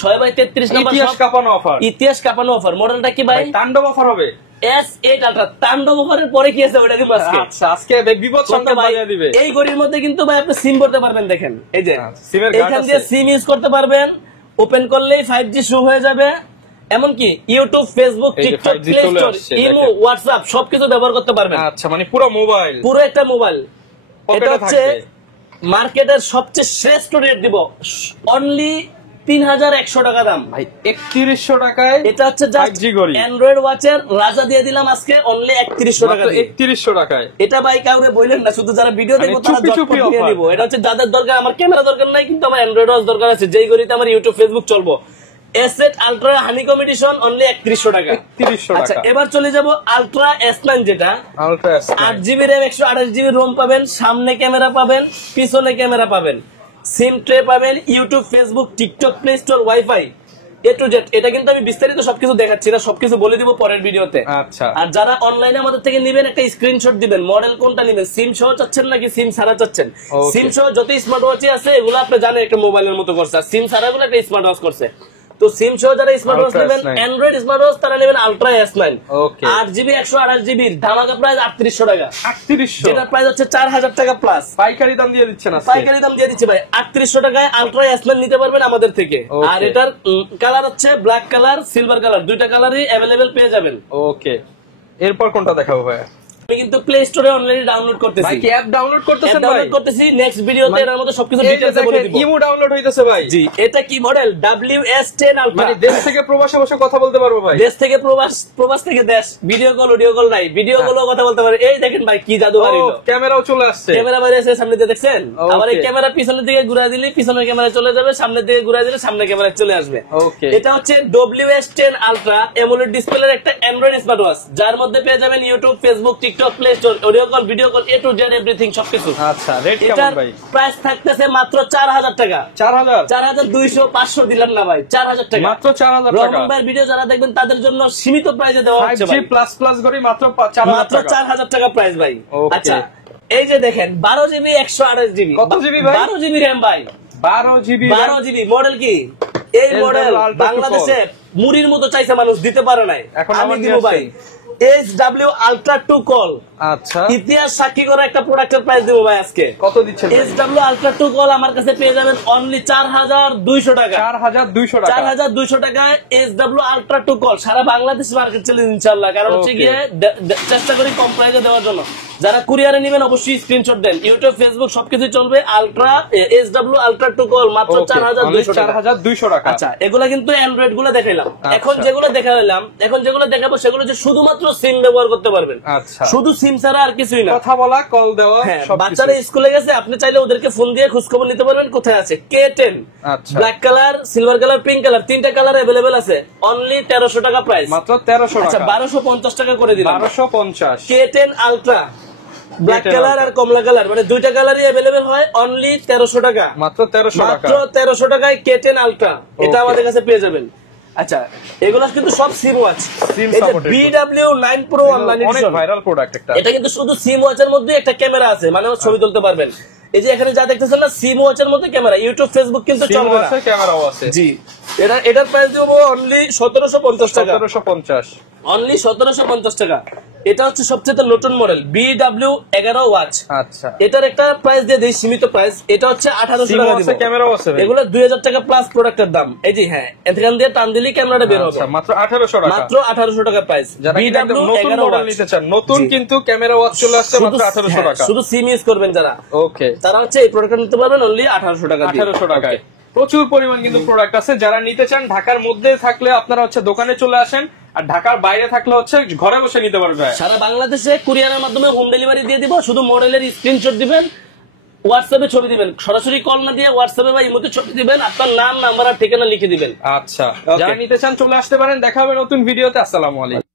6/33 নাম্বার, ইতিহাস কাঁপানো অফার। ইতিহাস কাঁপানো অফার। মডেলটা কি ভাই? তাণ্ডব অফার হবে। S8 আলট্রা তাণ্ডব অফারের পরে কি আছে ওটা কিন্তু আজকে। আচ্ছা, আজকে বিপদ সংকেত বাজিয়ে দিবে। এই ঘড়ির মধ্যে কিন্তু ভাই আপনি সিম করতে পারবেন, দেখেন এই যে সিমের গার্ড এখান আছে। দিয়ে সিম ইউজ করতে পারবেন, ওপেন করলেই 5G শো হয়ে যাবে, এমনকি ইউটিউব, ফেসবুক, এই যে টিকটক, 5G প্লে চলে স্টোর, আসছে, ইমো, দেখেন। হোয়াটসঅ্যাপ সবকিছু ব্যবহার করতে পারবেন। আচ্ছা, মানে পুরো মোবাইল, পুরো একটা মোবাইল। এটা পকেটে হচ্ছে থাকবে। মার্কেটের সবচেয়ে শ্রেষ্ঠ রেট দিব, অনলি 3100 টাকা দাম। ভাই 3100 টাকায় এটা হচ্ছে জাস্ট 5G ঘড়ি। অ্যান্ড্রয়েড ওয়াচের রাজা দিয়ে দিলাম আজকে অনলি 3100 টাকা দিয়ে। 3100 টাকায়। এটা ভাই কাউকে বললেন না, শুধু যারা ভিডিও দেখবো তারা চুপি চুপি ঝটপট নিয়ে offer। নিব। এটা হচ্ছে যাদের দরকার, আমার ক্যামেরা দরকার নাই কিন্তু আমার অ্যান্ড্রয়েড ওয়াচ দরকার আছে, যেই ঘড়িতে আমার ইউটিউব, ফেসবুক চলবো। S8 ultra honeycomb addition only 3100 টাকা। 3100 আচ্ছা টাকা। এবার চলে যাব আলট্রা S9 যেটা ultra 8GB RAM 128GB ROM পাবেন, সামনে ক্যামেরা পাবেন, পিছনে ক্যামেরা পাবেন, সিম ট্রে পাবেন, YouTube, Facebook, TikTok, play store, wifi A to Z। এটা কিন্তু আমি বিস্তারিত সবকিছু দেখাচ্ছি না, সবকিছু বলে দিব পরের ভিডিওতে। আচ্ছা। আর যারা অনলাইনে আমাদের থেকে নেবেন একটা স্ক্রিনশট দিবেন, মডেল কোনটা নেবেন, সিম সহ চাচ্ছেন নাকি সিম ছাড়া চাচ্ছেন। Okay। সিম সহ যত স্মার্ট ওয়াচই আছে এগুলো আপনি জানেন একটা মোবাইলের মতো করছে, আর সিম ছাড়া গুলো একটা স্মার্ট ওয়াচ করছে। তো সিম সহ যারা স্মার্ট ওয়াচ Ultra নেবেন, S9। অ্যান্ড্রয়েড স্মার্ট ওয়াচ তারা নেবেন ultra S9। Okay। 8GB 128GB ধামাকা প্রাইস 3800 টাকা, 3800। যেটার প্রাইস হচ্ছে 4000 টাকা প্লাস। পাইকারি দাম দিয়ে দিচ্ছেন আজকে। পাইকারি দাম দিয়ে দিচ্ছি ভাই, 3800 টাকায় আলট্রা S9 নিতে পারবেন আমাদের থেকে। Okay। আর এটার কালার হচ্ছে ব্ল্যাক কালার, সিলভার কালার, দুইটা কালারই अवेलेबल পেয়ে যাবেন। ওকে। এরপর কোনটা দেখাবো ভাই? আমি কিন্তু প্লে স্টোরে অলরেডি ডাউনলোড করতেছি। ভাই কি অ্যাপ ডাউনলোড করতেছেন ভাই? ডাউনলোড করতেছি, নেক্সট ভিডিওতে এর মধ্যে সবকিছু ডিটেইলসে বলে দিব। ইমো ডাউনলোড হইতেছে ভাই। জি এটা কি মডেল? WS10 ultra. মানে দেশ থেকে প্রবাসে বসে কথা বলতে পারবো ভাই। দেশ থেকে প্রবাস, প্রবাস থেকে দেশ, ভিডিও কল, অডিও কল নাই, ভিডিও কলও কথা বলতে পারে। এই দেখেন ভাই কি জাদু বাড়িলো, ক্যামেরাও চলে আসছে। ক্যামেরা বাইরে এসে সামনে দিয়ে দেখছেন। Okay। আবার এই ক্যামেরা পিছনের দিকে ঘুরায় দিলে পিছনের ক্যামেরা চলে যাবে, সামনের দিকে ঘুরায় দিলে সামনের ক্যামেরা চলে আসবে। Okay। এটা হচ্ছে WS10 আলট্রা AMOLED ডিসপ্লের একটা অ্যান্ড্রয়েড স্মার্ট ওয়াচ, যার মধ্যে পেয়ে যাবেন YouTube, Facebook, TikTok, play store, audio call, video call, A to Z everything সবকিছু। আচ্ছা, রেট এটার কেমন ভাই? প্রাইস থাকতেছে মাত্র 4000 টাকা। 4000। 4200, 500 দিলাম না ভাই, 4000 টাকা মাত্র 4000 টাকা। রহমান ভাইয়ের ভিডিও যারা দেখবেন তাদের জন্য সীমিত প্রাইসে দেওয়া হচ্ছে 5G ভাই, প্লাস প্লাস করে মাত্র 4000 মাত্র টাকা। 4000 টাকা প্রাইস ভাই। Okay। আচ্ছা এই যে দেখেন 12GB 128GB, কত জিবি ভাই? 12GB RAM ভাই, 12GB 12GB মডেল কি এই SW মডেল Ultra বাংলাদেশে মুড়ির মতো চাইছে মানুষ, দিতে পারে নাই, এখন আমি আমার দিব নিয়ে ভাই। আসছেন। SW Ultra 2 কল, আচ্ছা ইতিহাস সাক্ষী করা একটা প্রোডাক্টের প্রাইস দেবো ভাই আজকে। কত দিচ্ছেন? SW Ultra 2 কল আমার কাছে পেয়ে যাবেন অনলি 4200 টাকা। 4200 টাকা। 4200 টাকায় SW Ultra 2 কল সারা বাংলাদেশ মার্কেট চলে ইনশাআল্লাহ। কারণ হচ্ছে গিয়ে চেষ্টা করি কম প্রাইসে দেওয়ার জন্য। যারা কুরিয়ারে নেবেন অবশ্যই স্ক্রিনশট দেন, ইউটিউব ফেসবুক সবকিছু চলবে। আলট্রা SW Ultra 2 কল মাত্র 4200 টাকা। 4200 টাকা। আচ্ছা এগুলা কিন্তু অ্যান্ড্রয়েড গুলো দেখাইলাম। এখন যেগুলো দেখাইলাম, এখন যেগুলো দেখাবো সেগুলো হচ্ছে শুধুমাত্র সিম ব্যবহার করতে পারবেন। আচ্ছা শুধু সিম ছাড়া আর কিছুই না। কথা বলা, কল দেওয়া, সব বাচ্চারা স্কুলে গেছে, আপনি চাইলে ওদেরকে ফোন দিয়ে খোঁজখবর নিতে পারবেন কোথায় আছে। K10 আচ্ছা black colour, silver colour, pink colour, তিনটা কালার अवेलेबल আছে। অনলি 1300 টাকা প্রাইস। মাত্র 1300 আচ্ছা টাকা। 1250 টাকা করে দিলাম। 1250। K10 আলট্রা ব্ল্যাক কালার আর কমলা কালার, মানে দুইটা কালারই अवेलेबल হয়। অনলি 1300 টাকা। মাত্র 1300 টাকা। মাত্র 1300 টাকায় K10 আলট্রা এটা আমাদের কাছে পেয়ে যাবেন। আচ্ছা এগুলো কিন্তু সব সিম ওয়াচ। BW9 Pro অনলাইন অনেক ভাইরাল প্রোডাক্ট একটা। এটা কিন্তু শুধু সিম ওয়াচের মধ্যে একটা ক্যামেরা আছে, মানে ছবি তুলতে পারবেন। এই যে এখানে যা দেখতেছেন না, সিম ওয়াচের মধ্যে ক্যামেরা, ইউটিউব ফেসবুক কিন্তু চলবে না। ক্যামেরাও আছে। জি এটার প্রাইস দেবো অনলি 1750 টাকা। 1750। অনলি 1750 টাকা। এটা হচ্ছে সবচেয়ে নতুন মডেল BW11 ওয়াচ। আচ্ছা এটার একটা প্রাইস দিয়ে দেই, সীমিত প্রাইস। এটা হচ্ছে 1800 টাকা দিব। ক্যামেরাও আছে ভাই। এগুলো 2000 টাকা প্লাস প্রোডাক্টের দাম। এই যে হ্যাঁ, এখান দিয়ে টান দিলেই ক্যামেরাটা বের হবে। আচ্ছা মাত্র 1800 টাকা। মাত্র 1800 টাকা প্রাইস। নতুন মডেল নিতে চান, নতুন কিন্তু ক্যামেরা ওয়াচ চলে আসছে মাত্র 1800 টাকা। শুধু সিম ইউজ করবেন যারা, ওকে, তারা হচ্ছে এই প্রোডাক্টটা নিতে পারবেন অনলি 1800 টাকা দিয়ে। 1800 টাকায় প্রচুর পরিমাণ কিন্তু প্রোডাক্ট আছে। যারা নিতে চান ঢাকার মধ্যে থাকলে আপনারা হচ্ছে দোকানে চলে আসেন, আর ঢাকার বাইরে থাকলে হচ্ছে ঘরে বসে নিতে পারবে। সারা বাংলাদেশে কুরিয়ারের মাধ্যমে হোম ডেলিভারি দিয়ে দিব। শুধু মডেলের স্ক্রিনশট দিবেন, হোয়াটসঅ্যাপে ছবি দিবেন। সরাসরি কল না দিয়ে হোয়াটসঅ্যাপে বা ইমোতে ছবি দিবেন, আপনার নাম, নাম্বার আর ঠিকানা লিখে দিবেন। আচ্ছা যারা নিতে চান চলে আসতে পারেন। দেখা হবে নতুন ভিডিওতে। আসসালামু আলাইকুম।